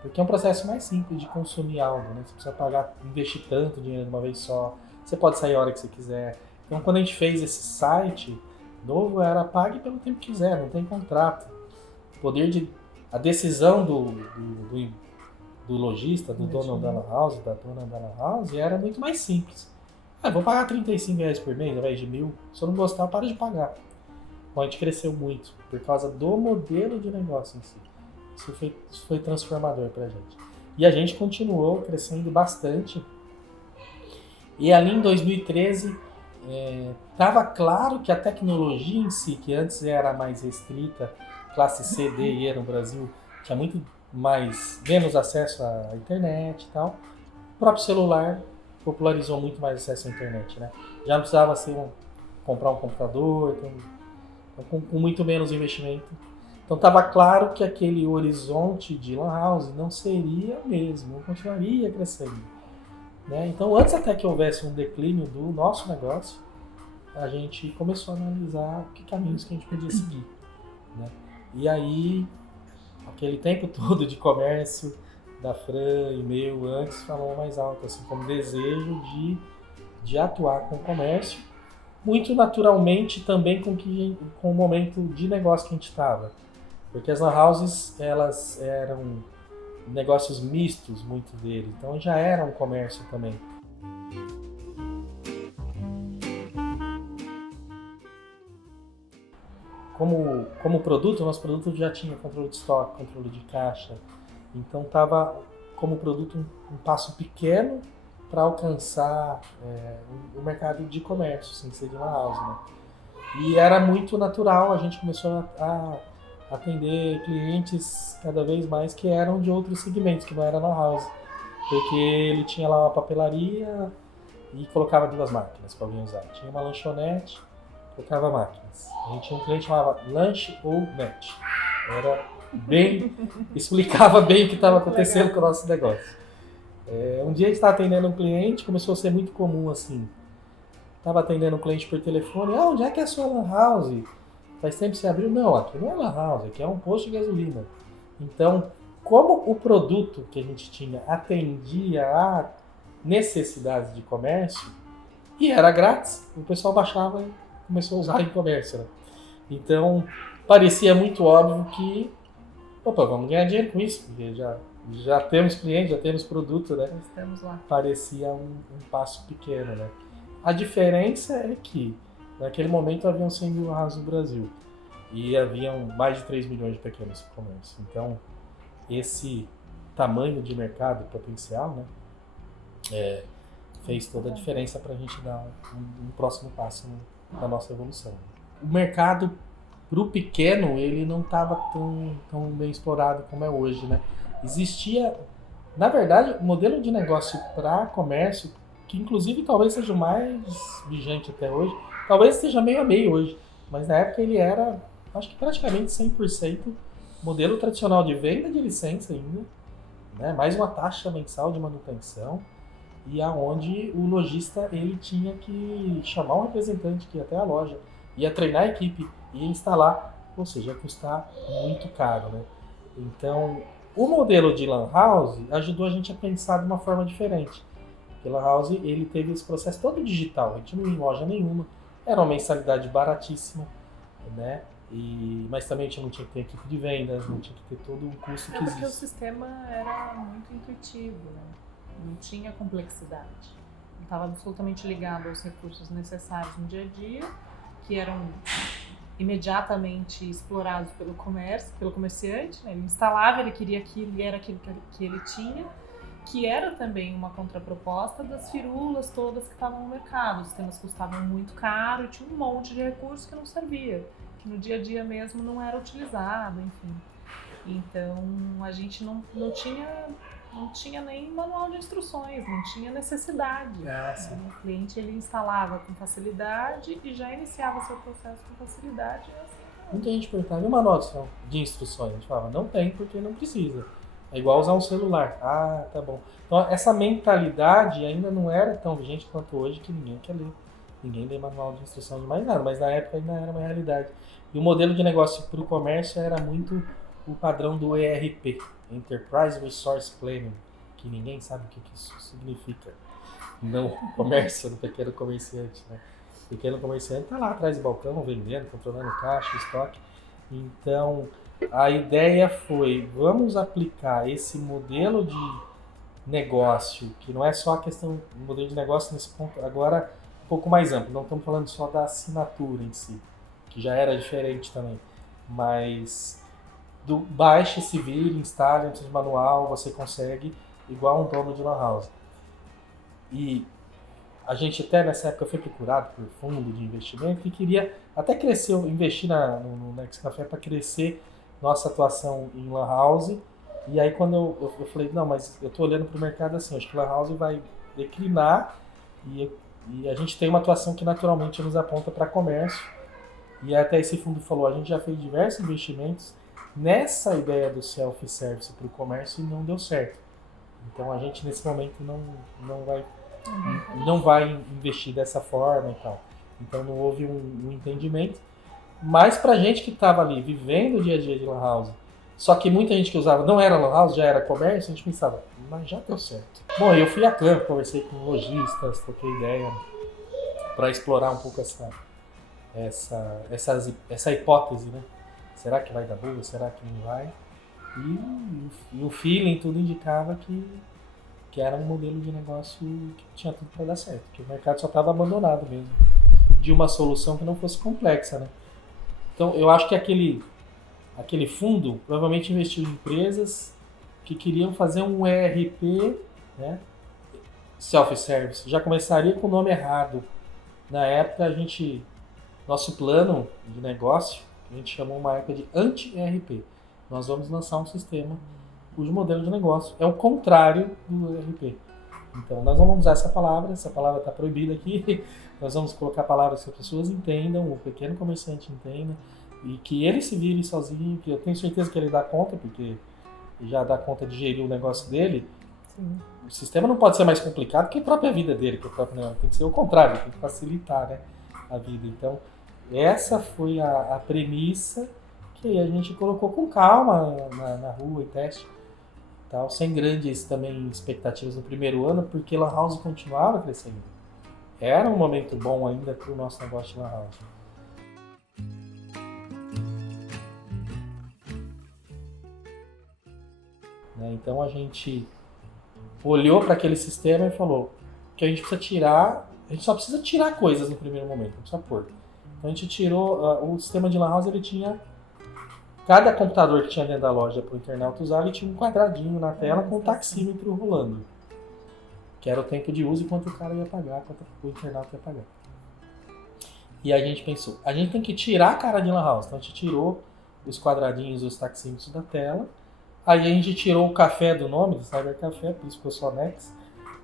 porque é um processo mais simples de consumir algo, né? Você precisa investir tanto dinheiro de uma vez só, você pode sair a hora que você quiser. Então, quando a gente fez esse site novo, era pague pelo tempo que quiser, não tem contrato. A decisão do lojista, do dono da Lan House, da dona da Lan House, era muito mais simples. Vou pagar R$35 por mês ao invés de 1.000, se eu não gostar, para de pagar. Então, a gente cresceu muito por causa do modelo de negócio em si. Isso foi transformador pra gente. E a gente continuou crescendo bastante. E ali em 2013, estava claro que a tecnologia em si, que antes era mais restrita, classe C, D e E no Brasil, tinha menos acesso à internet e tal. O próprio celular popularizou muito mais acesso à internet, né? Já não precisava comprar um computador, com muito menos investimento. Então estava claro que aquele horizonte de Lan House não seria o mesmo, não continuaria crescendo. Né? Então antes até que houvesse um declínio do nosso negócio, a gente começou a analisar que caminhos que a gente podia seguir. Né? E aí, aquele tempo todo de comércio da Fran e meu antes falou mais alto, assim, como desejo de atuar com o comércio, muito naturalmente também com o momento de negócio que a gente estava. Porque as Lan Houses, elas eram negócios mistos, muito dele. Então já era um comércio também. Como produto, o nosso produto já tinha controle de estoque, controle de caixa. Então como produto um passo pequeno para alcançar o mercado de comércio, sem ser de lan house, né? E era muito natural, a gente começou a atender clientes cada vez mais que eram de outros segmentos, que não era lan house. Porque ele tinha lá uma papelaria e colocava 2 máquinas para alguém usar. Tinha uma lanchonete, colocava máquinas. A gente tinha um cliente que chamava Lanche ou Net. Era bem... explicava bem o que estava acontecendo com o nosso negócio. Um dia a gente estava atendendo um cliente, começou a ser muito comum assim. Estava atendendo um cliente por telefone, onde é que é a sua lan house? Faz tempo que você abriu? Não, aqui não é lan house, aqui é um posto de gasolina. Então, como o produto que a gente tinha atendia a necessidades de comércio e era grátis, o pessoal baixava e começou a usar em comércio, né? Então, parecia muito óbvio que, opa, vamos ganhar dinheiro com isso, porque já temos cliente, já temos produto, né? Estamos lá. Parecia um passo pequeno, né? A diferença é que, naquele momento, haviam 100 mil lan-houses no Brasil e haviam mais de 3 milhões de pequenos comércios. Então, esse tamanho de mercado potencial, né, fez toda a diferença para a gente dar um próximo passo na nossa evolução. O mercado para o pequeno, ele não estava tão bem explorado como é hoje, né? Existia, na verdade, o modelo de negócio para comércio, que inclusive talvez seja o mais vigente até hoje, talvez seja meio a meio hoje, mas na época ele era, acho que praticamente 100% modelo tradicional de venda de licença ainda, né? Mais uma taxa mensal de manutenção, e aonde o lojista ele tinha que chamar um representante que ia até a loja, ia treinar a equipe, ia instalar, ou seja, ia custar muito caro, né? Então, o modelo de lan house ajudou a gente a pensar de uma forma diferente. Porque lan house ele teve esse processo todo digital, a gente não ia em loja nenhuma, era uma mensalidade baratíssima, né? Mas também a gente não tinha que ter equipe de vendas, não tinha que ter todo o custo que existe. Porque o sistema era muito intuitivo, né? Não tinha complexidade. Estava absolutamente ligado aos recursos necessários no dia a dia, que eram imediatamente explorados pelo comércio, pelo comerciante, né? Ele instalava, ele queria aquilo e era aquilo que ele tinha, que era também uma contraproposta das firulas todas que estavam no mercado. Os sistemas custavam muito caro e tinha um monte de recursos que não servia, que no dia a dia mesmo não era utilizado, enfim. Então a gente não tinha nem manual de instruções, não tinha necessidade. O cliente ele instalava com facilidade e já iniciava seu processo com facilidade. Assim. Muita gente perguntava, e o manual de instruções? A gente falava, não tem porque não precisa. É igual usar um celular. Ah, tá bom. Então essa mentalidade ainda não era tão vigente quanto hoje, que ninguém quer ler. Ninguém lê manual de instrução de mais nada, mas na época ainda era uma realidade. E o modelo de negócio para o comércio era muito o padrão do ERP, Enterprise Resource Planning, que ninguém sabe o que isso significa. Não comércio, do pequeno comerciante, né? O pequeno comerciante está lá atrás do balcão, vendendo, controlando caixa, estoque. Então, a ideia foi, vamos aplicar esse modelo de negócio, que não é só a questão do modelo de negócio nesse ponto, agora um pouco mais amplo, não estamos falando só da assinatura em si, que já era diferente também, mas do baixe, se vire, instale, não precisa de manual, você consegue igual um dono de lan house. E a gente até nessa época foi procurado por fundo de investimento que queria até crescer, investir no Next Café para crescer nossa atuação em lan house. E aí quando eu falei, não, mas eu estou olhando para o mercado assim, acho que lan house vai declinar e a gente tem uma atuação que naturalmente nos aponta para comércio. E até esse fundo falou, a gente já fez diversos investimentos nessa ideia do self-service para o comércio e não deu certo. Então a gente nesse momento não vai investir dessa forma e tal. Então não houve um entendimento. Mas pra gente que estava ali vivendo o dia a dia de lan house, só que muita gente que usava não era lan house, já era comércio, a gente pensava, mas já deu certo. Bom, eu fui a campo, conversei com lojistas, troquei ideia para explorar um pouco essa hipótese, né? Será que vai dar boa? Será que não vai? E o feeling, tudo indicava que era um modelo de negócio que tinha tudo para dar certo, que o mercado só estava abandonado mesmo, de uma solução que não fosse complexa, né? Então, eu acho que aquele fundo provavelmente investiu em empresas que queriam fazer um ERP, né, self-service. Já começaria com o nome errado. Na época, nosso plano de negócio, a gente chamou uma época de anti-ERP. Nós vamos lançar um sistema cujo modelo de negócio é o contrário do ERP. Então, nós não vamos usar essa palavra está proibida aqui. Nós vamos colocar palavras que as pessoas entendam, o pequeno comerciante entenda, e que ele se vire sozinho, que eu tenho certeza que ele dá conta, porque ele já dá conta de gerir o negócio dele. Sim. O sistema não pode ser mais complicado que a própria vida dele, que o próprio negócio. Tem que ser o contrário, tem que facilitar, né, a vida. Então, essa foi a premissa que a gente colocou com calma na rua, em teste, tal, sem grandes também expectativas no primeiro ano, porque Lan House continuava crescendo. Era um momento bom ainda para o nosso negócio de Lan House. Então a gente olhou para aquele sistema e falou que a gente precisa tirar, a gente só precisa tirar coisas no primeiro momento, não precisa pôr. Então a gente tirou, o sistema de Lan House, ele tinha, cada computador que tinha dentro da loja para o internauta usar, ele tinha um quadradinho na tela com o taxímetro rolando, que era o tempo de uso e quanto o cara ia pagar, quanto o internauta ia pagar. E a gente pensou, a gente tem que tirar a cara de Lan House, então a gente tirou os quadradinhos e os taxímetros da tela. Aí a gente tirou o café do nome, do Cyber Café, por isso ficou só Nex,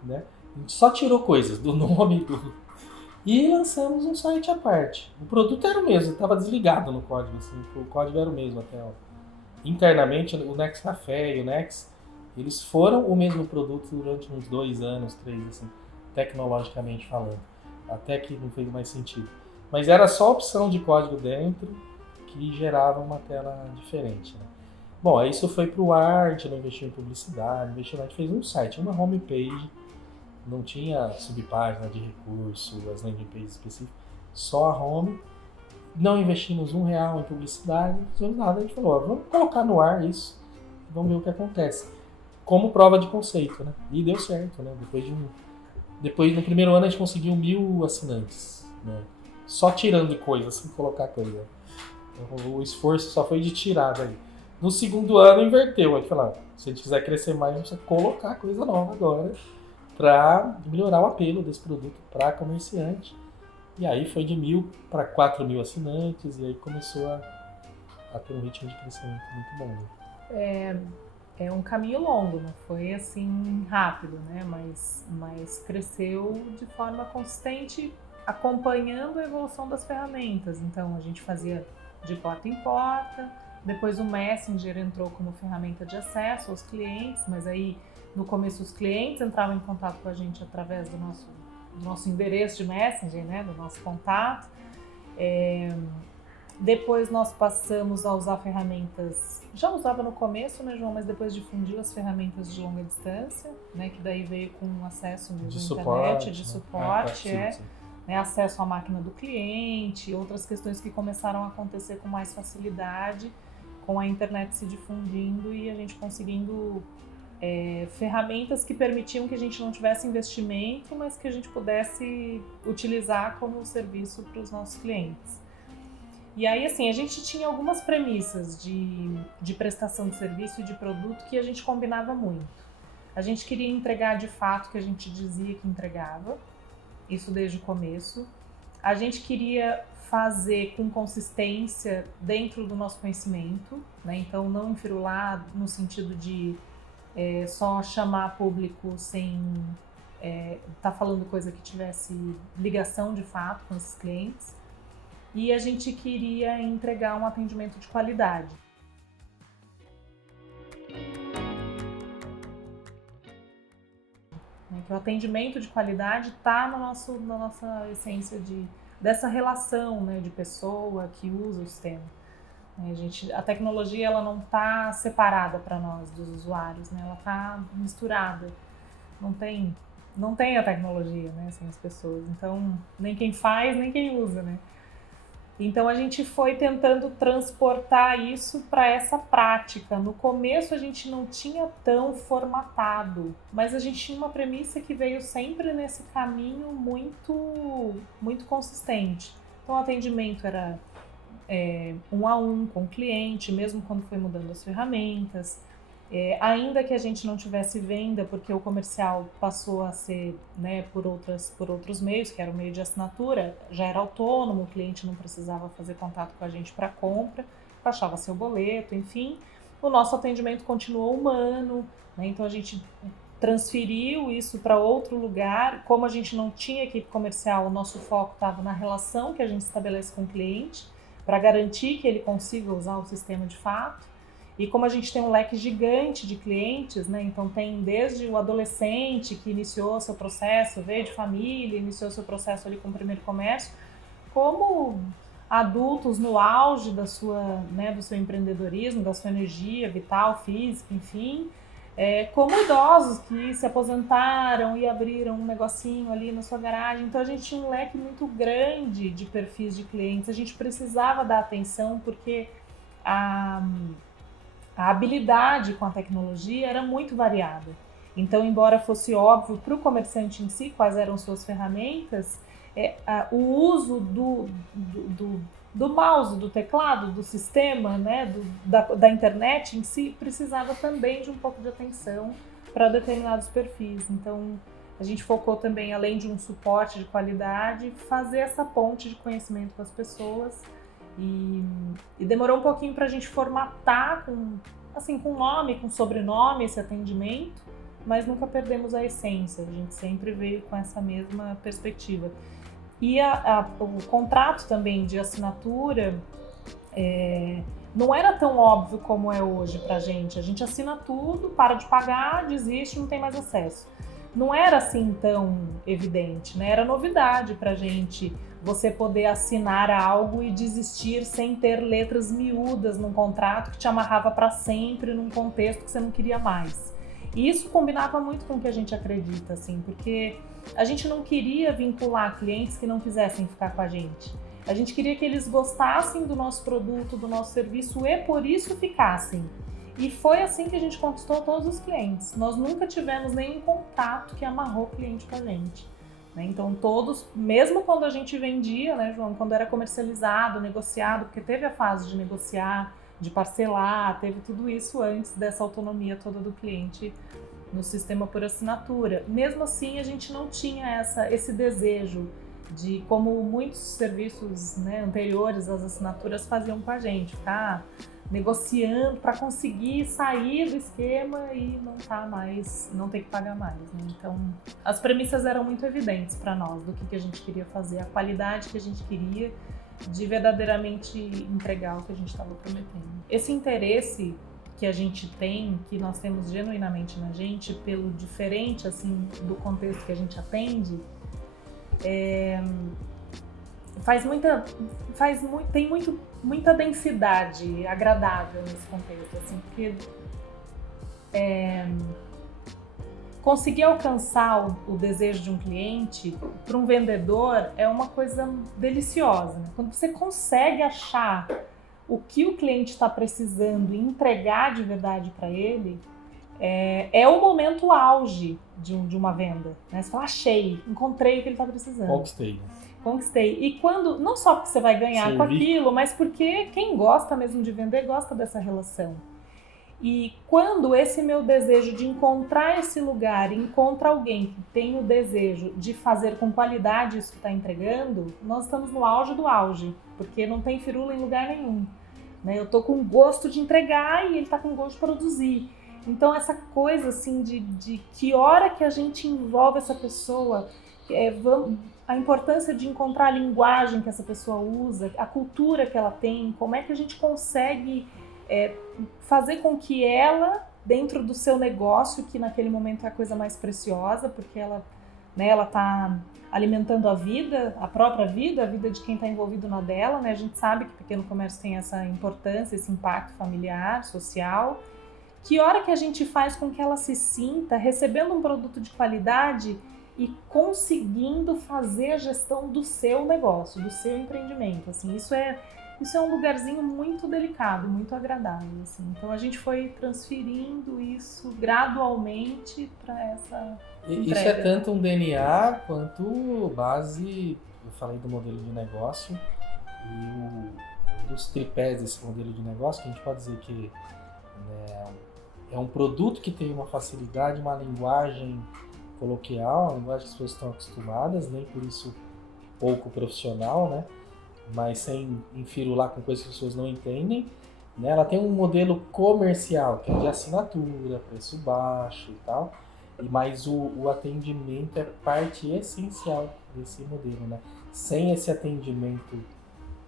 né? A gente só tirou coisas do nome e lançamos um site à parte. O produto era o mesmo, estava desligado no código, assim, o código era o mesmo até. Internamente, o Nex Café e o Nex, eles foram o mesmo produto durante uns 2 anos, 3, assim, tecnologicamente falando. Até que não fez mais sentido. Mas era só opção de código dentro que gerava uma tela diferente, né? Bom, aí isso foi pro ar, a gente não investiu em publicidade, a gente fez um site, uma homepage, não tinha subpágina de recurso, as landing pages específicas, só a home. Não investimos R$1 em publicidade, não fizemos nada, a gente falou, vamos colocar no ar isso, vamos ver o que acontece. Como prova de conceito, né? E deu certo, né? Depois no primeiro ano a gente conseguiu 1.000 assinantes, né? Só tirando coisa, sem colocar coisa. Então, o esforço só foi de tirar daí. No segundo ano inverteu, a gente falou, se a gente quiser crescer mais, a gente precisa colocar coisa nova agora para melhorar o apelo desse produto para comerciante. E aí foi de 1.000 para 4.000 assinantes e aí começou a ter um ritmo de crescimento muito bom. Né? É um caminho longo, não foi assim rápido, né? Mas cresceu de forma consistente, acompanhando a evolução das ferramentas. Então a gente fazia de porta em porta. Depois o Messenger entrou como ferramenta de acesso aos clientes, mas aí no começo os clientes entravam em contato com a gente através do nosso endereço de Messenger, né, do nosso contato. Depois nós passamos a usar ferramentas, já usava no começo, né, João, mas depois difundiu as ferramentas de longa distância, né, que daí veio com acesso de internet, de suporte, né, acesso à máquina do cliente, outras questões que começaram a acontecer com mais facilidade, com a internet se difundindo e a gente conseguindo ferramentas que permitiam que a gente não tivesse investimento, mas que a gente pudesse utilizar como serviço para os nossos clientes. E aí, assim, a gente tinha algumas premissas de prestação de serviço e de produto que a gente combinava muito. A gente queria entregar de fato o que a gente dizia que entregava, isso desde o começo. A gente queria fazer com consistência dentro do nosso conhecimento, né? Então não enfirular no sentido de só chamar público sem estar falando coisa que tivesse ligação de fato com esses clientes. E a gente queria entregar um atendimento de qualidade. Que o atendimento de qualidade está na nossa essência dessa relação, né, de pessoa que usa o sistema. A tecnologia ela não está separada para nós, dos usuários, né? Ela está misturada. Não tem a tecnologia, né, sem as pessoas. Então, nem quem faz, nem quem usa, né? Então a gente foi tentando transportar isso para essa prática. No começo a gente não tinha tão formatado, mas a gente tinha uma premissa que veio sempre nesse caminho muito, muito consistente. Então o atendimento era 1 a 1 com o cliente, mesmo quando foi mudando as ferramentas. Ainda que a gente não tivesse venda, porque o comercial passou a ser, né, por outros meios, que era o meio de assinatura, já era autônomo, o cliente não precisava fazer contato com a gente para compra, baixava seu boleto, enfim. O nosso atendimento continuou humano, né, então a gente transferiu isso para outro lugar. Como a gente não tinha equipe comercial, o nosso foco estava na relação que a gente estabelece com o cliente, para garantir que ele consiga usar o sistema de fato. E como a gente tem um leque gigante de clientes, né, então tem desde o adolescente que iniciou seu processo, veio de família, iniciou seu processo ali com o primeiro comércio, como adultos no auge da sua, né, do seu empreendedorismo, da sua energia vital, física, enfim, como idosos que se aposentaram e abriram um negocinho ali na sua garagem. Então a gente tinha um leque muito grande de perfis de clientes, a gente precisava dar atenção porque a habilidade com a tecnologia era muito variada. Então, embora fosse óbvio para o comerciante em si quais eram suas ferramentas, o uso do mouse, do teclado, do sistema, né, da internet em si, precisava também de um pouco de atenção para determinados perfis. Então, a gente focou também, além de um suporte de qualidade, fazer essa ponte de conhecimento com as pessoas. E demorou um pouquinho para a gente formatar com nome, com sobrenome esse atendimento, mas nunca perdemos a essência, a gente sempre veio com essa mesma perspectiva. E o contrato também de assinatura não era tão óbvio como é hoje para a gente assina tudo, para de pagar, desiste, não tem mais acesso. Não era assim tão evidente, né? Era novidade para a gente você poder assinar algo e desistir sem ter letras miúdas num contrato que te amarrava para sempre num contexto que você não queria mais. E isso combinava muito com o que a gente acredita, assim, porque a gente não queria vincular clientes que não quisessem ficar com a gente. A gente queria que eles gostassem do nosso produto, do nosso serviço e por isso ficassem. E foi assim que a gente conquistou todos os clientes. Nós nunca tivemos nenhum contato que amarrou o cliente com a gente. Então todos, mesmo quando a gente vendia, né, João, quando era comercializado, negociado, porque teve a fase de negociar, de parcelar, teve tudo isso antes dessa autonomia toda do cliente no sistema por assinatura. Mesmo assim, a gente não tinha esse desejo de, como muitos serviços, né, anteriores às assinaturas faziam com a gente, ficar negociando para conseguir sair do esquema e não ter que pagar mais, né? Então, as premissas eram muito evidentes para nós do que a gente queria fazer, a qualidade que a gente queria de verdadeiramente entregar o que a gente estava prometendo. Esse interesse que a gente tem, que nós temos genuinamente na gente, pelo diferente assim do contexto que a gente atende, tem muita densidade agradável nesse contexto, assim, porque conseguir alcançar o desejo de um cliente para um vendedor é uma coisa deliciosa, né? Quando você consegue achar o que o cliente está precisando e entregar de verdade para ele, é o momento auge de uma venda, né? Você fala, achei, encontrei o que ele está precisando. Conquistei. E quando, não só porque você vai ganhar com aquilo, mas porque quem gosta mesmo de vender gosta dessa relação. E quando esse meu desejo de encontrar esse lugar, encontra alguém que tem o desejo de fazer com qualidade isso que está entregando, nós estamos no auge do auge, porque não tem firula em lugar nenhum, né? Eu tô com gosto de entregar e ele tá com gosto de produzir. Então essa coisa assim de que hora que a gente envolve essa pessoa, a importância de encontrar a linguagem que essa pessoa usa, a cultura que ela tem, como é que a gente consegue fazer com que ela, dentro do seu negócio, que naquele momento é a coisa mais preciosa, porque ela está alimentando a vida, a própria vida, a vida de quem está envolvido na dela, né? A gente sabe que o pequeno comércio tem essa importância, esse impacto familiar, social. Que hora que a gente faz com que ela se sinta recebendo um produto de qualidade e conseguindo fazer a gestão do seu negócio, do seu empreendimento, assim, isso é um lugarzinho muito delicado, muito agradável, assim. Então a gente foi transferindo isso gradualmente para essa entrega. Isso é tanto um DNA quanto base, eu falei do modelo de negócio, e um dos tripés desse modelo de negócio, que a gente pode dizer que, né, é um produto que tem uma facilidade, uma linguagem coloquial, uma linguagem que as pessoas estão acostumadas, nem por isso pouco profissional, né? Mas sem enfirular com coisas que as pessoas não entendem. Né? Ela tem um modelo comercial, que é de assinatura, preço baixo e tal, mas o atendimento é parte essencial desse modelo. Né? Sem esse atendimento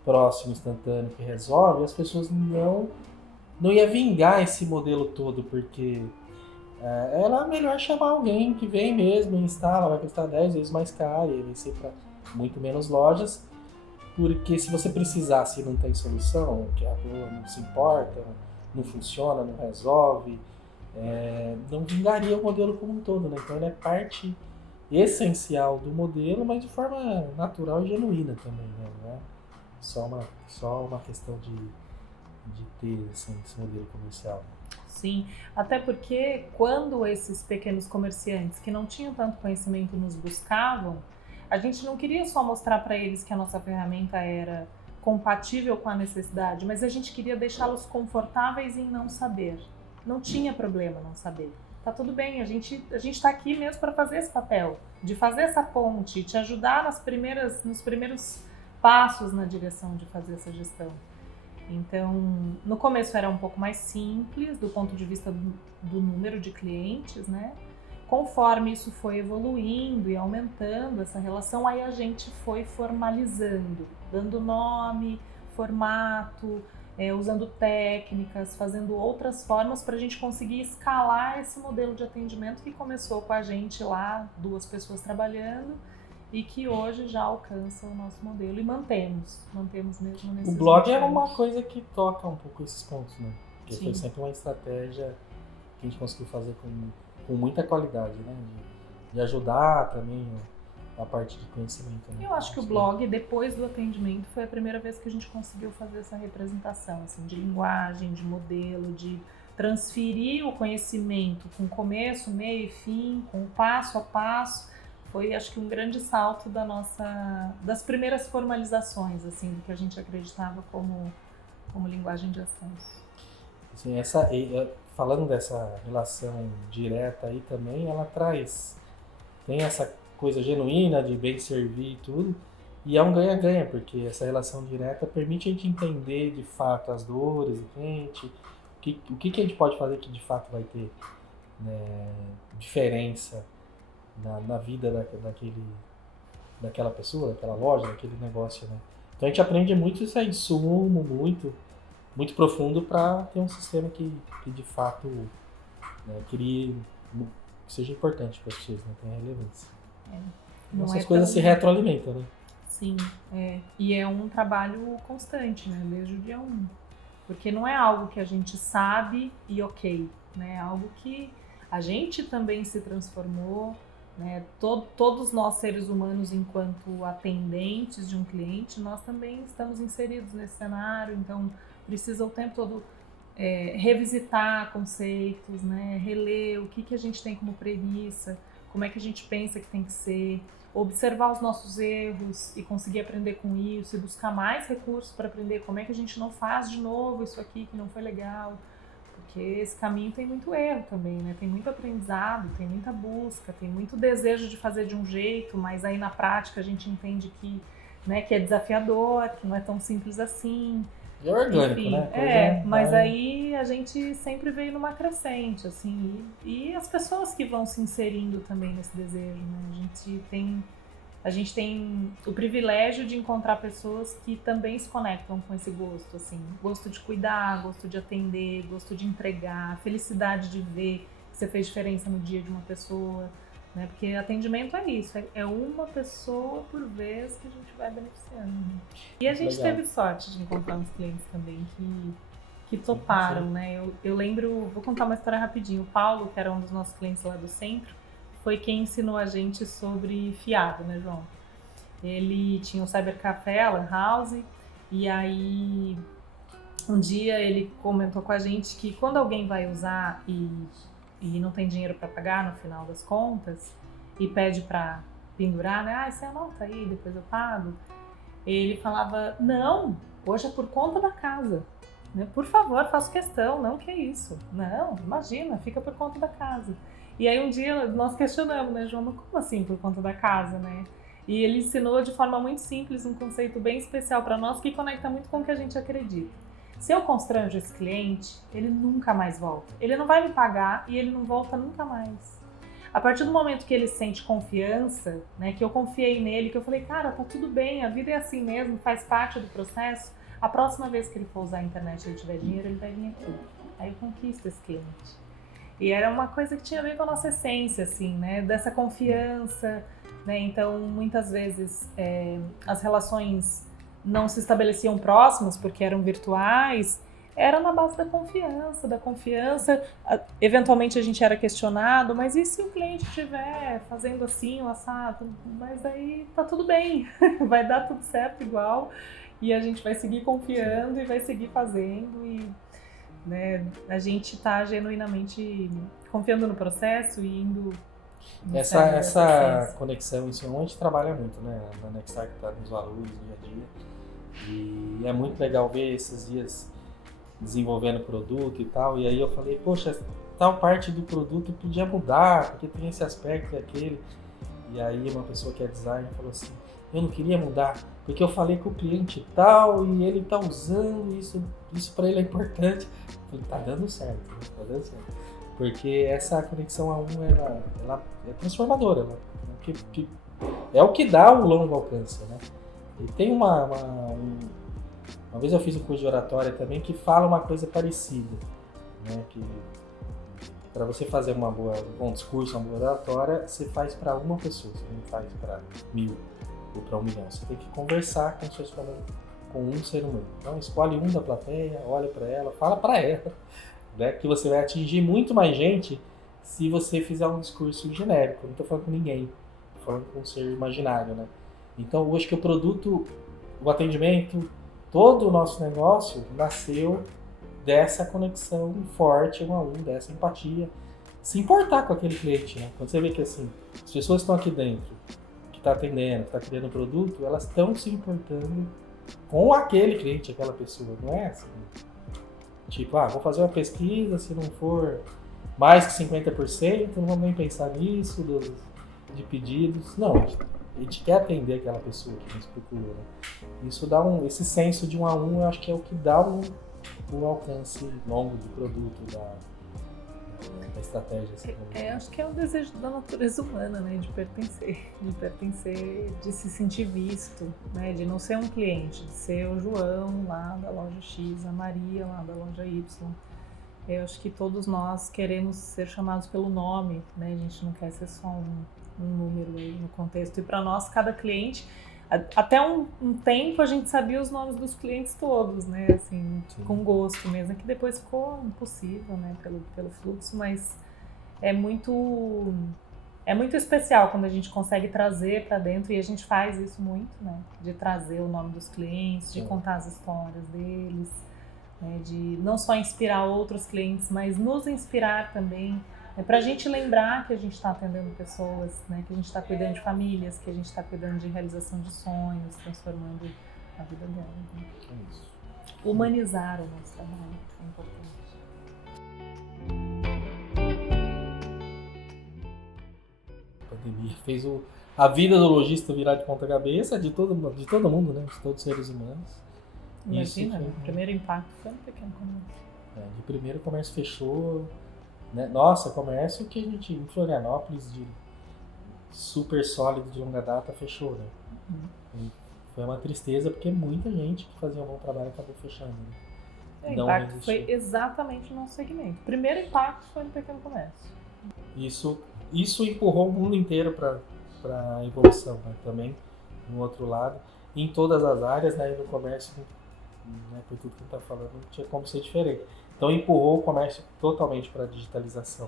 próximo, instantâneo, que resolve, as pessoas não iam vingar esse modelo todo, porque era melhor chamar alguém que vem mesmo, instala, vai custar 10 vezes mais caro, e vai ser para muito menos lojas. Porque se você precisasse e não tem solução, que a pessoa não se importa, não funciona, não resolve, não vingaria o modelo como um todo, né? Então ele é parte essencial do modelo, mas de forma natural e genuína também, né? Não é só uma questão de ter assim, esse modelo comercial. Sim, até porque quando esses pequenos comerciantes que não tinham tanto conhecimento nos buscavam, a gente não queria só mostrar para eles que a nossa ferramenta era compatível com a necessidade, mas a gente queria deixá-los confortáveis em não saber. Não tinha problema não saber. Tá tudo bem, a gente está aqui mesmo para fazer esse papel, de fazer essa ponte, te ajudar nos primeiros passos na direção de fazer essa gestão. Então, no começo era um pouco mais simples do ponto de vista do número de clientes, né? Conforme isso foi evoluindo e aumentando essa relação, aí a gente foi formalizando, dando nome, formato, usando técnicas, fazendo outras formas para a gente conseguir escalar esse modelo de atendimento que começou com a gente lá, 2 pessoas trabalhando, e que hoje já alcança o nosso modelo e mantemos mesmo nesses O blog é 20 uma anos. coisa que toca um pouco esses pontos, né? Porque Sim. foi sempre uma estratégia que a gente conseguiu fazer com muita qualidade, né? De ajudar também a parte de conhecimento. Né? Eu acho que o blog, depois do atendimento, foi a primeira vez que a gente conseguiu fazer essa representação, assim, de linguagem, de modelo, de transferir o conhecimento com começo, meio e fim, com passo a passo. Foi, acho que, um grande salto das primeiras formalizações, assim, do que a gente acreditava como linguagem de acesso. Assim, falando dessa relação direta aí também, ela tem essa coisa genuína de bem servir e tudo, e é um ganha-ganha, porque essa relação direta permite a gente entender de fato as dores do cliente, o que a gente pode fazer que de fato vai ter, né, diferença na vida daquela pessoa, daquela loja, daquele negócio, né? Então a gente aprende muito isso aí, insumo, muito profundo para ter um sistema que de fato, né, que seja importante para as pessoas, né, tenha relevância. Essas coisas se retroalimentam, né? Sim, e é um trabalho constante, né, desde o dia 1. Porque não é algo que a gente sabe e ok, né, é algo que a gente também se transformou, né, todos nós seres humanos enquanto atendentes de um cliente, nós também estamos inseridos nesse cenário, então precisa o tempo todo revisitar conceitos, né, reler o que a gente tem como premissa, como é que a gente pensa que tem que ser, observar os nossos erros e conseguir aprender com isso e buscar mais recursos para aprender como é que a gente não faz de novo isso aqui que não foi legal, porque esse caminho tem muito erro também, né? Tem muito aprendizado, tem muita busca, tem muito desejo de fazer de um jeito, mas aí na prática a gente entende que, né, que é desafiador, que não é tão simples assim. É orgânico, enfim, né? mas aí a gente sempre veio numa crescente, assim, e as pessoas que vão se inserindo também nesse desejo, né? A gente tem o privilégio de encontrar pessoas que também se conectam com esse gosto, assim, gosto de cuidar, gosto de atender, gosto de entregar, felicidade de ver que você fez diferença no dia de uma pessoa, né? Porque atendimento é isso, é uma pessoa por vez que a gente vai beneficiando. Né? E a gente teve sorte de encontrar uns clientes também que toparam, né? Eu lembro, vou contar uma história rapidinho. O Paulo, que era um dos nossos clientes lá do centro, foi quem ensinou a gente sobre fiado, né, João? Ele tinha um cybercafé, Lan House, e aí um dia ele comentou com a gente que quando alguém vai usar e não tem dinheiro para pagar no final das contas e pede para pendurar, né? Você anota aí, depois eu pago. Ele falava, não, hoje é por conta da casa. né? Por favor, faço questão, não que é isso. Não, imagina, fica por conta da casa. E aí um dia nós questionamos, né, João, mas como assim por conta da casa, né? E ele ensinou de forma muito simples um conceito bem especial para nós que conecta muito com o que a gente acredita. Se eu constranjo esse cliente, ele nunca mais volta. Ele não vai me pagar e ele não volta nunca mais. A partir do momento que ele sente confiança, né, que eu confiei nele, que eu falei, cara, tá tudo bem, a vida é assim mesmo, faz parte do processo, a próxima vez que ele for usar a internet e ele tiver dinheiro, ele vai vir aqui. Aí eu conquisto esse cliente. E era uma coisa que tinha a ver com a nossa essência, assim, né, dessa confiança, né, então muitas vezes as relações não se estabeleciam próximas porque eram virtuais, era na base da confiança. Eventualmente a gente era questionado, mas e se o cliente estiver fazendo assim, o assado? Mas aí tá tudo bem, vai dar tudo certo igual, e a gente vai seguir confiando e vai seguir fazendo, e né, a gente tá genuinamente confiando no processo e indo no Essa conexão, isso é onde a gente trabalha muito, né? Na Nextar, que tá nos valores, dia a dia. E é muito legal ver esses dias desenvolvendo produto e tal, e aí eu falei, poxa, tal parte do produto podia mudar, porque tem esse aspecto e aquele. E aí uma pessoa que é designer falou assim, eu não queria mudar, porque eu falei com o cliente tal, e ele tá usando isso para ele é importante. Eu falei, tá dando certo, né? Tá dando certo. Porque essa conexão a um, ela é transformadora, né? É o que dá o longo alcance, né? E tem uma vez eu fiz um curso de oratória também que fala uma coisa parecida, né? Que para você fazer um bom discurso, uma boa oratória, você faz para uma pessoa, você não faz para 1000 ou para 1 milhão. Você tem que conversar com um ser humano. Então escolhe um da plateia, olha para ela, fala para ela, né? Que você vai atingir muito mais gente se você fizer um discurso genérico. Eu não estou falando com ninguém, estou falando com um ser imaginário, né? Então hoje que o produto, o atendimento, todo o nosso negócio nasceu dessa conexão forte um a um, dessa empatia. Se importar com aquele cliente, né? Quando você vê que assim, as pessoas que estão aqui dentro, que está atendendo, que está criando produto, elas estão se importando com aquele cliente, aquela pessoa, não é assim? Tipo, vou fazer uma pesquisa, se não for mais que 50%, não vamos nem pensar nisso, de pedidos. Não, a gente quer atender aquela pessoa que nos procurou, né? Isso dá esse senso de um a um, eu acho que é o que dá o alcance longo do produto, da estratégia. Assim, acho que é um desejo da natureza humana, né, de pertencer, de se sentir visto, né, de não ser um cliente, de ser o João lá da loja X, a Maria lá da loja Y. Eu acho que todos nós queremos ser chamados pelo nome, né, a gente não quer ser só um número aí no contexto. E para nós, cada cliente, até um tempo a gente sabia os nomes dos clientes todos, né, assim, sim, com gosto mesmo, que depois ficou impossível, né, pelo fluxo, mas é muito especial quando a gente consegue trazer para dentro, e a gente faz isso muito, né, de trazer o nome dos clientes, de contar as histórias deles, né, de não só inspirar outros clientes, mas nos inspirar também, para a gente lembrar que a gente está atendendo pessoas, né, que a gente está cuidando de famílias, que a gente está cuidando de realização de sonhos, transformando a vida delas. Né? É isso. Humanizar o nosso trabalho é importante. A pandemia fez a vida do lojista virar de ponta cabeça de todo mundo, né, de todos os seres humanos. Imagina, o primeiro impacto foi no pequeno comércio. De primeiro o comércio fechou. Né? Nossa, comércio que a gente, em Florianópolis, de super sólido, de longa data, fechou, né? Foi uma tristeza, porque muita gente que fazia um bom trabalho acabou fechando. Né? O impacto foi exatamente no nosso segmento. O primeiro impacto foi no pequeno comércio. Isso empurrou o mundo inteiro para a evolução, né? Também, no outro lado, em todas as áreas, né? E no comércio, né? Por tudo que a gente está falando, não tinha como ser diferente. Então empurrou o comércio totalmente para a digitalização.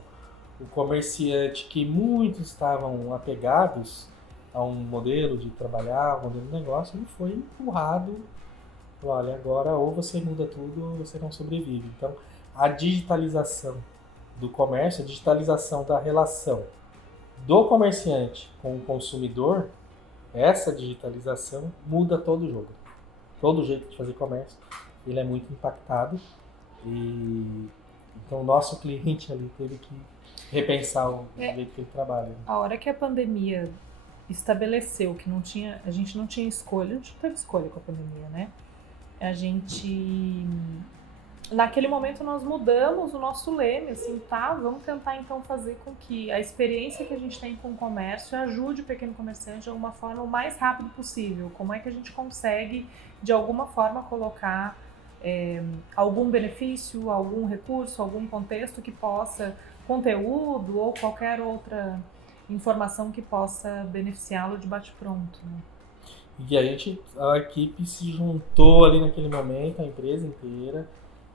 O comerciante, que muitos estavam apegados a um modelo de trabalhar, um modelo de negócio, ele foi empurrado. Olha, agora ou você muda tudo ou você não sobrevive. Então a digitalização do comércio, a digitalização da relação do comerciante com o consumidor, essa digitalização muda todo o jogo. Todo o jeito de fazer comércio ele é muito impactado e então o nosso cliente ali teve que repensar o jeito que ele trabalha. A hora que a pandemia estabeleceu que a gente não tinha escolha, a gente não teve escolha com a pandemia, né? Naquele momento nós mudamos o nosso leme, assim, vamos tentar então fazer com que a experiência que a gente tem com o comércio ajude o pequeno comerciante de alguma forma o mais rápido possível. Como é que a gente consegue, de alguma forma, colocar algum benefício, algum recurso, algum contexto que possa, conteúdo ou qualquer outra informação que possa beneficiá-lo de bate-pronto, né? E a equipe se juntou ali naquele momento, a empresa inteira,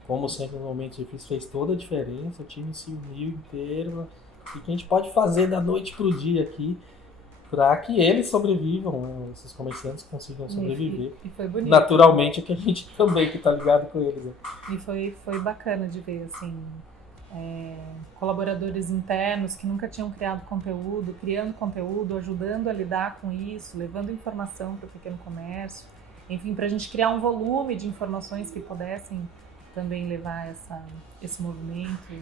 como sempre no momento difícil, fez toda a diferença, o time se uniu inteiro, e que a gente pode fazer da noite pro dia aqui, para que eles sobrevivam, né? Esses comerciantes consigam sobreviver. E foi bonito. Naturalmente é que a gente também que tá ligado com eles. Né? E foi bacana de ver, assim, colaboradores internos que nunca tinham criado conteúdo, criando conteúdo, ajudando a lidar com isso, levando informação para o pequeno comércio, enfim, para a gente criar um volume de informações que pudessem também levar esse movimento.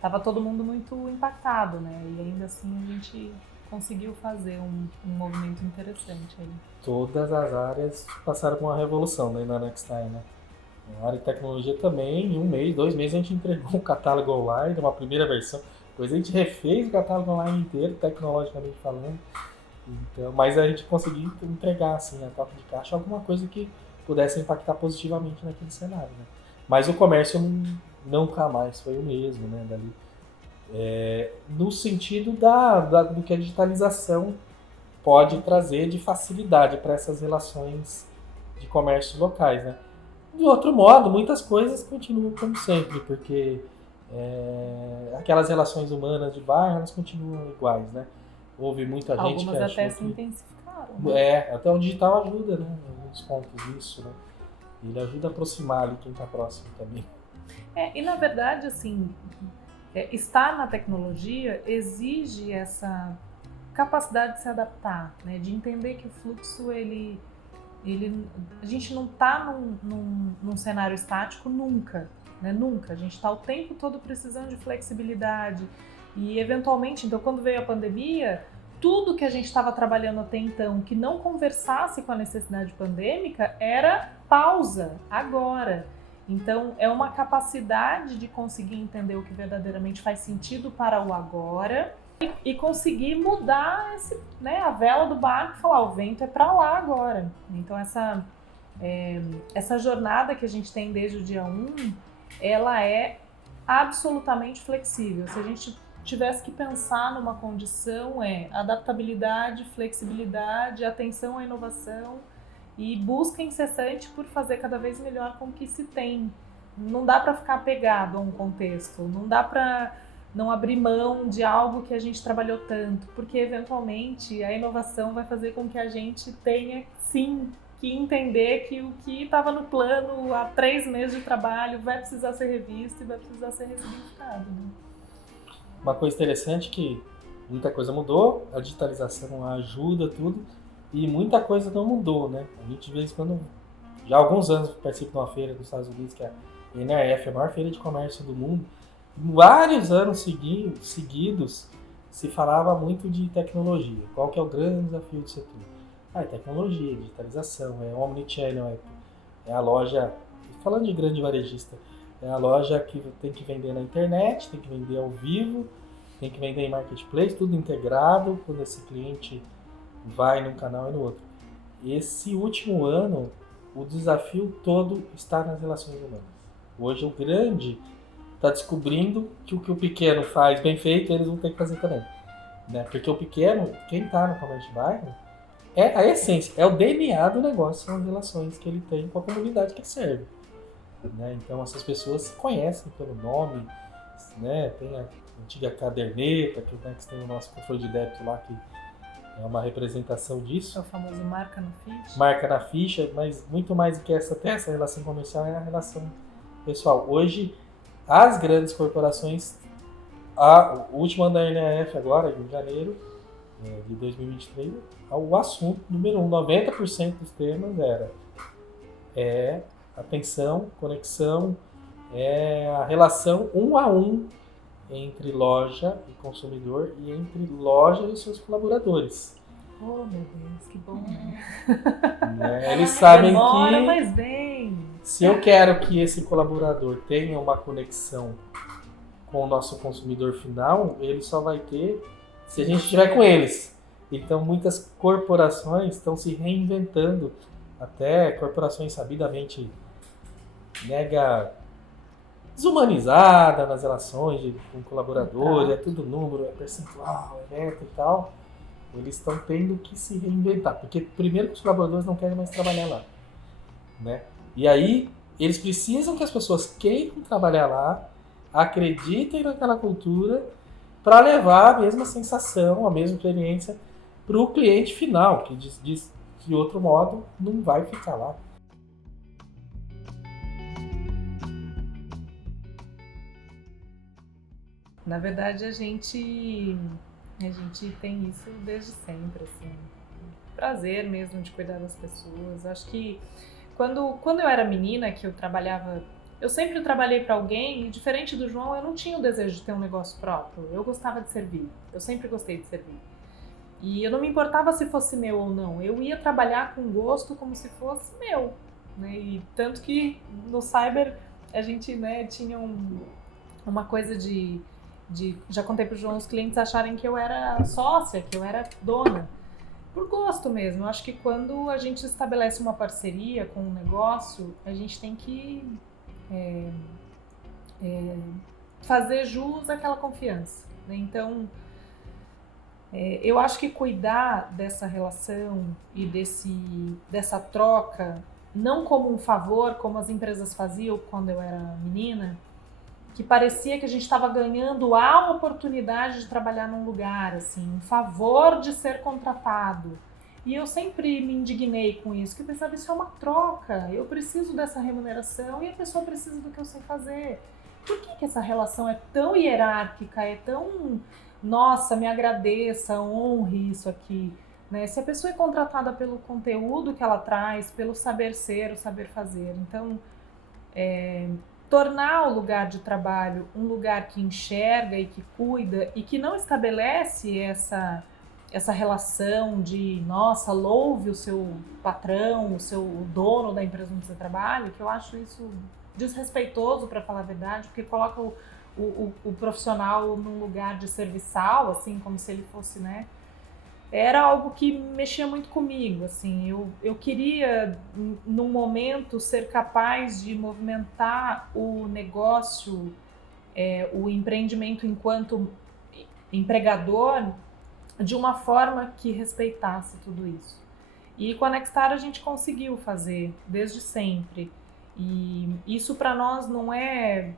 Tava todo mundo muito impactado, né? E ainda assim a gente conseguiu fazer um movimento interessante aí. Todas as áreas passaram por uma revolução, né, na Nextime, né? Na área de tecnologia também, em 1 mês, 2 meses a gente entregou o catálogo online, uma primeira versão. Depois a gente refez o catálogo online inteiro, tecnologicamente falando. Então, mas a gente conseguiu entregar, assim, a toque de caixa, alguma coisa que pudesse impactar positivamente naquele cenário, né? Mas o comércio nunca mais foi o mesmo, né? Dali, no sentido do que a digitalização pode trazer de facilidade para essas relações de comércio locais, né? De outro modo, muitas coisas continuam como sempre, porque aquelas relações humanas de bairro, elas continuam iguais, né? Houve muita gente Algumas que até achou se que... intensificaram. Né? Até o digital ajuda, né? Em alguns pontos disso, né? Ele ajuda a aproximar ali quem está próximo também. E na verdade, assim, estar na tecnologia exige essa capacidade de se adaptar, né? De entender que o fluxo, a gente não está num cenário estático nunca, né? Nunca. A gente está o tempo todo precisando de flexibilidade e, eventualmente, então, quando veio a pandemia, tudo que a gente estava trabalhando até então que não conversasse com a necessidade pandêmica era pausa, agora. Então, é uma capacidade de conseguir entender o que verdadeiramente faz sentido para o agora e conseguir mudar a vela do barco e falar, o vento é para lá agora. Então, essa jornada que a gente tem desde o dia 1, ela é absolutamente flexível. Se a gente tivesse que pensar numa condição, adaptabilidade, flexibilidade, atenção à inovação e busca incessante por fazer cada vez melhor com o que se tem. Não dá para ficar apegado a um contexto, não dá para não abrir mão de algo que a gente trabalhou tanto, porque eventualmente a inovação vai fazer com que a gente tenha, sim, que entender que o que estava no plano há 3 meses de trabalho vai precisar ser revisto e vai precisar ser ressignificado. Né? Uma coisa interessante é que muita coisa mudou, a digitalização ajuda tudo, e muita coisa não mudou, né? A gente, de vez em quando, já há alguns anos, participo de uma feira dos Estados Unidos, que é a NRF, a maior feira de comércio do mundo. Vários anos seguidos se falava muito de tecnologia. Qual que é o grande desafio do setor? É tecnologia, digitalização, é omnichannel, é a loja, falando de grande varejista, é a loja que tem que vender na internet, tem que vender ao vivo, tem que vender em marketplace, tudo integrado, quando esse cliente vai num canal e no outro. Esse último ano, o desafio todo está nas relações humanas. Hoje o grande está descobrindo que o pequeno faz bem feito, eles vão ter que fazer também. Né? Porque o pequeno, quem está no comércio de bairro, é a essência, é o DNA do negócio, são as relações que ele tem com a comunidade que ele serve. Né? Então essas pessoas se conhecem pelo nome, né? Tem a antiga caderneta, que tem o nosso controle de débito lá, que é uma representação disso. É o famoso marca na ficha. Marca na ficha, mas muito mais do que essa relação comercial é a relação pessoal. Hoje, as grandes corporações, o último ano da NRF agora, em janeiro de 2023, o assunto número 1, 90% dos temas atenção, conexão, é a relação 1 a 1 entre loja e consumidor e entre loja e seus colaboradores. Oh, meu Deus, que bom. Eles sabem Demora, que mas vem. se eu quero que esse colaborador tenha uma conexão com o nosso consumidor final, ele só vai ter se a gente estiver com eles. Então, muitas corporações estão se reinventando, até corporações sabidamente mega desumanizadas nas relações com colaboradores, é tudo número, é percentual, é meta e tal. Eles estão tendo que se reinventar, porque primeiro os colaboradores não querem mais trabalhar lá, né? E aí eles precisam que as pessoas queiram trabalhar lá, acreditem naquela cultura, para levar a mesma sensação, a mesma experiência para o cliente final, que de outro modo não vai ficar lá. Na verdade, a gente tem isso desde sempre, assim. Prazer mesmo de cuidar das pessoas. Acho que quando eu era menina, que eu trabalhava... Eu sempre trabalhei para alguém e, diferente do João, eu não tinha o desejo de ter um negócio próprio. Eu gostava de servir. Eu sempre gostei de servir. E eu não me importava se fosse meu ou não. Eu ia trabalhar com gosto como se fosse meu, né? E tanto que no Cyber a gente, né, tinha uma coisa de... Já contei pro João, os clientes acharem que eu era sócia, que eu era dona. Por gosto mesmo. Eu acho que quando a gente estabelece uma parceria com um negócio, a gente tem que fazer jus àquela confiança, né? Então, eu acho que cuidar dessa relação e dessa troca, não como um favor, como as empresas faziam quando eu era menina, que parecia que a gente estava ganhando a oportunidade de trabalhar num lugar, assim, um favor de ser contratado. E eu sempre me indignei com isso, que eu pensava, isso é uma troca, eu preciso dessa remuneração e a pessoa precisa do que eu sei fazer. Por que essa relação é tão hierárquica, é tão, nossa, me agradeça, honre isso aqui, né? Se a pessoa é contratada pelo conteúdo que ela traz, pelo saber ser, o saber fazer. Então, tornar o lugar de trabalho um lugar que enxerga e que cuida e que não estabelece essa relação de, nossa, louve o seu patrão, o dono da empresa onde você trabalha, que eu acho isso desrespeitoso, para falar a verdade, porque coloca o profissional num lugar de serviçal, assim, como se ele fosse, né? Era algo que mexia muito comigo, assim, eu queria, num momento, ser capaz de movimentar o negócio, o empreendimento enquanto empregador, de uma forma que respeitasse tudo isso. E com a Nextar a gente conseguiu fazer, desde sempre. E isso para nós não é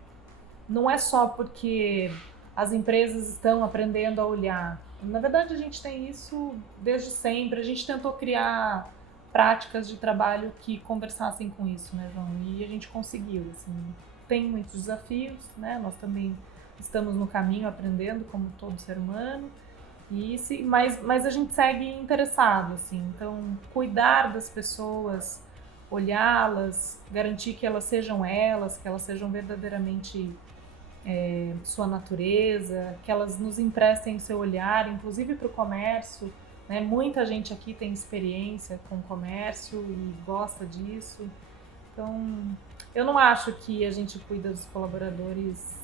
só porque as empresas estão aprendendo a olhar. Na verdade, a gente tem isso desde sempre. A gente tentou criar práticas de trabalho que conversassem com isso, né, João? E a gente conseguiu, assim. Tem muitos desafios, né? Nós também estamos no caminho aprendendo, como todo ser humano. Mas a gente segue interessado, assim. Então, cuidar das pessoas, olhá-las, garantir que elas sejam verdadeiramente sua natureza, que elas nos emprestem seu olhar, inclusive para o comércio, né? Muita gente aqui tem experiência com comércio e gosta disso. Então, eu não acho que a gente cuida dos colaboradores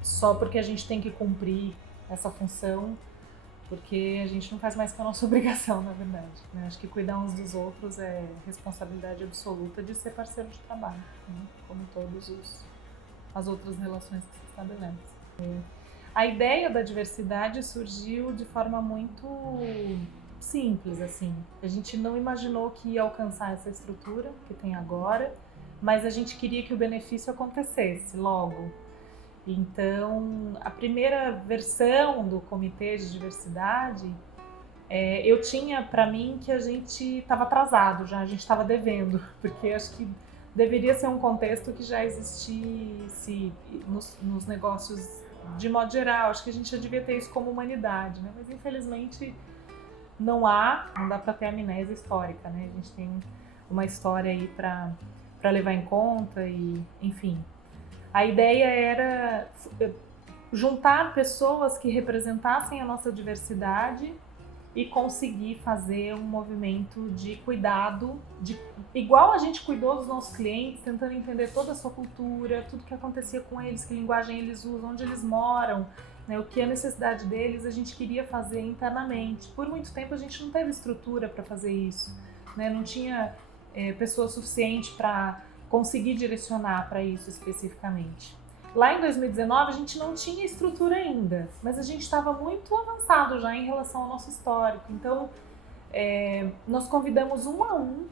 só porque a gente tem que cumprir essa função, porque a gente não faz mais que a nossa obrigação, na verdade, né? Acho que cuidar uns dos outros é responsabilidade absoluta de ser parceiro de trabalho, né? Como todas as outras relações que se estabelecem. A ideia da diversidade surgiu de forma muito simples, assim. A gente não imaginou que ia alcançar essa estrutura que tem agora, mas a gente queria que o benefício acontecesse logo. Então, a primeira versão do Comitê de Diversidade, eu tinha para mim que a gente estava atrasado já, a gente estava devendo, porque acho que deveria ser um contexto que já existisse nos negócios de modo geral. Acho que a gente já devia ter isso como humanidade, né? Mas infelizmente não dá para ter amnésia histórica, né? A gente tem uma história aí para levar em conta e, enfim. A ideia era juntar pessoas que representassem a nossa diversidade e conseguir fazer um movimento de cuidado, igual a gente cuidou dos nossos clientes, tentando entender toda a sua cultura, tudo que acontecia com eles, que linguagem eles usam, onde eles moram, né, o que é a necessidade deles, a gente queria fazer internamente. Por muito tempo a gente não teve estrutura para fazer isso, né, não tinha pessoa suficiente para conseguir direcionar para isso especificamente. Lá em 2019 a gente não tinha estrutura ainda, mas a gente estava muito avançado já em relação ao nosso histórico. Então, nós convidamos um a um.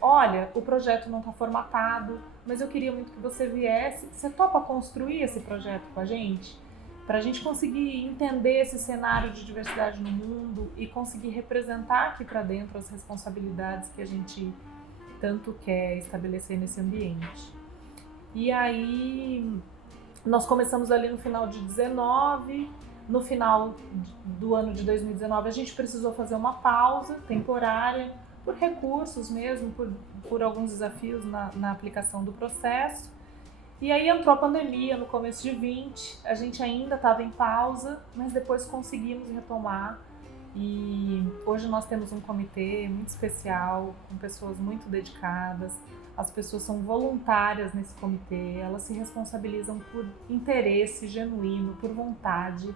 Olha, o projeto não está formatado, mas eu queria muito que você viesse. Você topa construir esse projeto com a gente? Para a gente conseguir entender esse cenário de diversidade no mundo e conseguir representar aqui para dentro as responsabilidades que a gente tanto quer estabelecer nesse ambiente. E aí nós começamos ali no final de 19, no final do ano de 2019 a gente precisou fazer uma pausa temporária, por recursos mesmo, por alguns desafios na aplicação do processo. E aí entrou a pandemia no começo de 20, a gente ainda estava em pausa, mas depois conseguimos retomar. E hoje nós temos um comitê muito especial, com pessoas muito dedicadas. As pessoas são voluntárias nesse comitê, elas se responsabilizam por interesse genuíno, por vontade.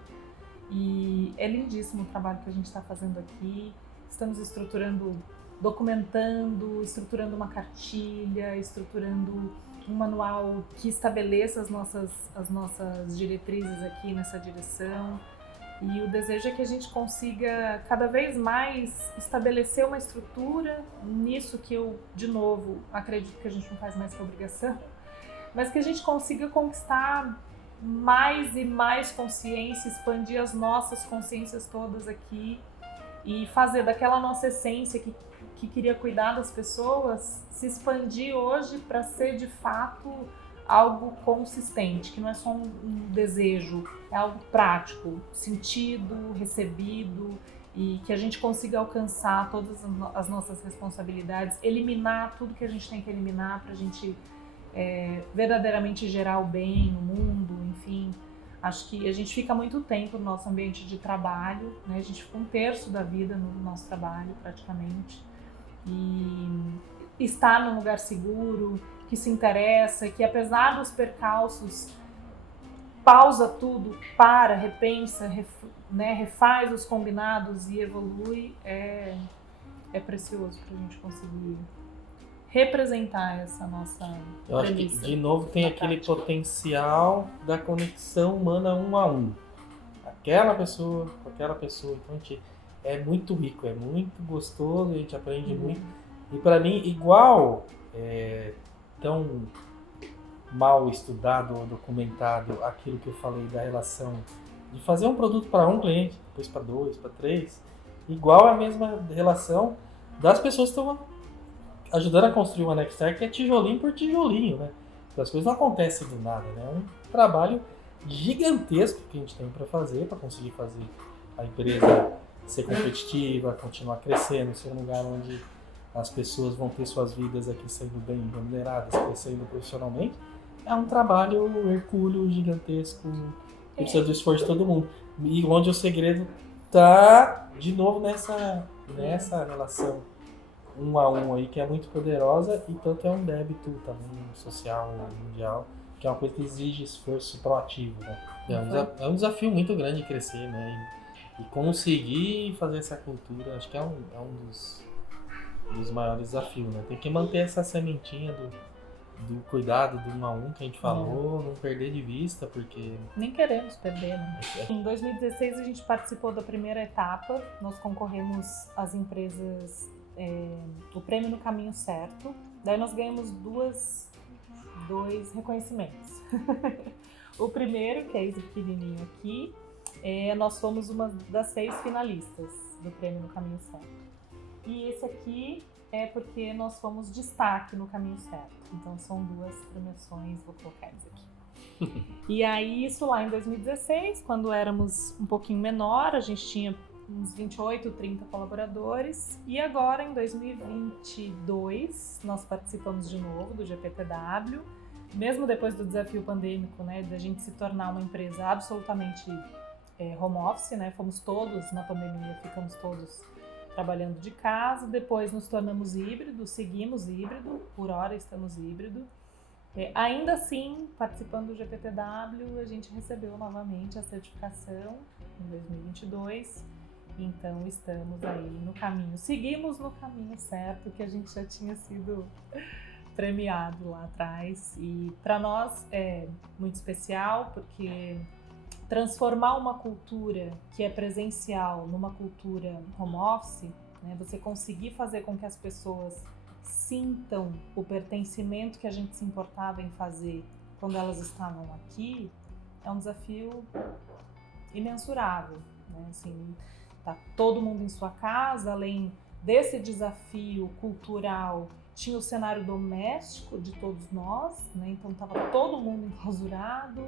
E é lindíssimo o trabalho que a gente está fazendo aqui. Estamos documentando, estruturando uma cartilha, estruturando um manual que estabeleça as nossas diretrizes aqui nessa direção. E o desejo é que a gente consiga cada vez mais estabelecer uma estrutura nisso que eu, de novo, acredito que a gente não faz mais que obrigação, mas que a gente consiga conquistar mais e mais consciência, expandir as nossas consciências todas aqui e fazer daquela nossa essência que queria cuidar das pessoas se expandir hoje para ser de fato algo consistente, que não é só um desejo, é algo prático, sentido, recebido, e que a gente consiga alcançar todas as nossas responsabilidades, eliminar tudo que a gente tem que eliminar para a gente verdadeiramente gerar o bem no mundo, enfim. Acho que a gente fica muito tempo no nosso ambiente de trabalho, né? A gente fica 1/3 da vida no nosso trabalho, praticamente, e estar num lugar seguro, que se interessa, que apesar dos percalços, pausa tudo, repensa, refaz os combinados e evolui, é precioso para a gente conseguir representar essa nossa Eu acho que, de novo, tem aquele potencial da conexão humana um a um. Aquela pessoa com aquela pessoa. Então, é muito rico, é muito gostoso, a gente aprende muito. E para mim, igual tão mal estudado ou documentado aquilo que eu falei da relação de fazer um produto para um cliente, depois para 2, para 3, igual a mesma relação das pessoas que estão ajudando a construir uma Nextar, que é tijolinho por tijolinho, né? As coisas não acontecem do nada, né? É um trabalho gigantesco que a gente tem para fazer, para conseguir fazer a empresa ser competitiva, continuar crescendo, ser um lugar onde as pessoas vão ter suas vidas aqui sendo bem remuneradas, crescendo profissionalmente. É um trabalho hercúleo, gigantesco, que precisa do esforço de todo mundo. E onde o segredo tá, de novo, nessa relação um a um aí, que é muito poderosa, e tanto é um débito também social, mundial, que é uma coisa que exige esforço proativo, né? É um desafio muito grande crescer, né? E conseguir fazer essa cultura, acho que é um dos maiores desafios, né? Tem que manter essa sementinha do cuidado do um a um que a gente falou, não perder de vista, porque... Nem queremos perder, né? Em 2016 a gente participou da primeira etapa, nós concorremos às empresas, o Prêmio no Caminho Certo, daí nós ganhamos dois reconhecimentos. O primeiro, que é esse pequenininho aqui, nós fomos uma das 6 finalistas do Prêmio no Caminho Certo. E esse aqui é porque nós fomos destaque no Caminho Certo. Então são 2 premiações, vou colocar eles aqui. E aí isso lá em 2016, quando éramos um pouquinho menor, a gente tinha uns 28, 30 colaboradores. E agora, em 2022, nós participamos de novo do GPTW. Mesmo depois do desafio pandêmico, né, da gente se tornar uma empresa absolutamente home office, né, fomos todos, na pandemia, ficamos todos trabalhando de casa. Depois nos tornamos híbridos, seguimos híbrido, por hora estamos híbrido. Ainda assim, participando do GPTW, a gente recebeu novamente a certificação em 2022, então estamos aí no caminho, seguimos no caminho certo que a gente já tinha sido premiado lá atrás, e para nós é muito especial porque transformar uma cultura que é presencial numa cultura home office, né, você conseguir fazer com que as pessoas sintam o pertencimento que a gente se importava em fazer quando elas estavam aqui, é um desafio imensurável, né? Assim, tá todo mundo em sua casa, além desse desafio cultural, tinha o cenário doméstico de todos nós, né? Então estava todo mundo enclausurado,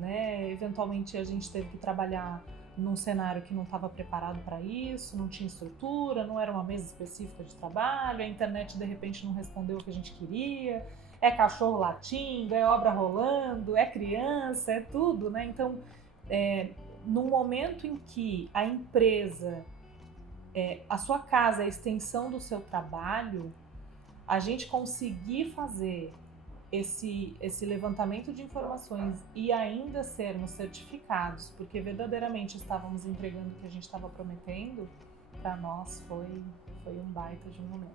né? Eventualmente a gente teve que trabalhar num cenário que não estava preparado para isso, não tinha estrutura, não era uma mesa específica de trabalho, a internet de repente não respondeu o que a gente queria, é cachorro latindo, é obra rolando, é criança, é tudo, né? Então, no momento em que a empresa, a sua casa é a extensão do seu trabalho, a gente conseguir fazer esse levantamento de informações e ainda sermos certificados, porque verdadeiramente estávamos entregando o que a gente estava prometendo, para nós foi um baita de um momento.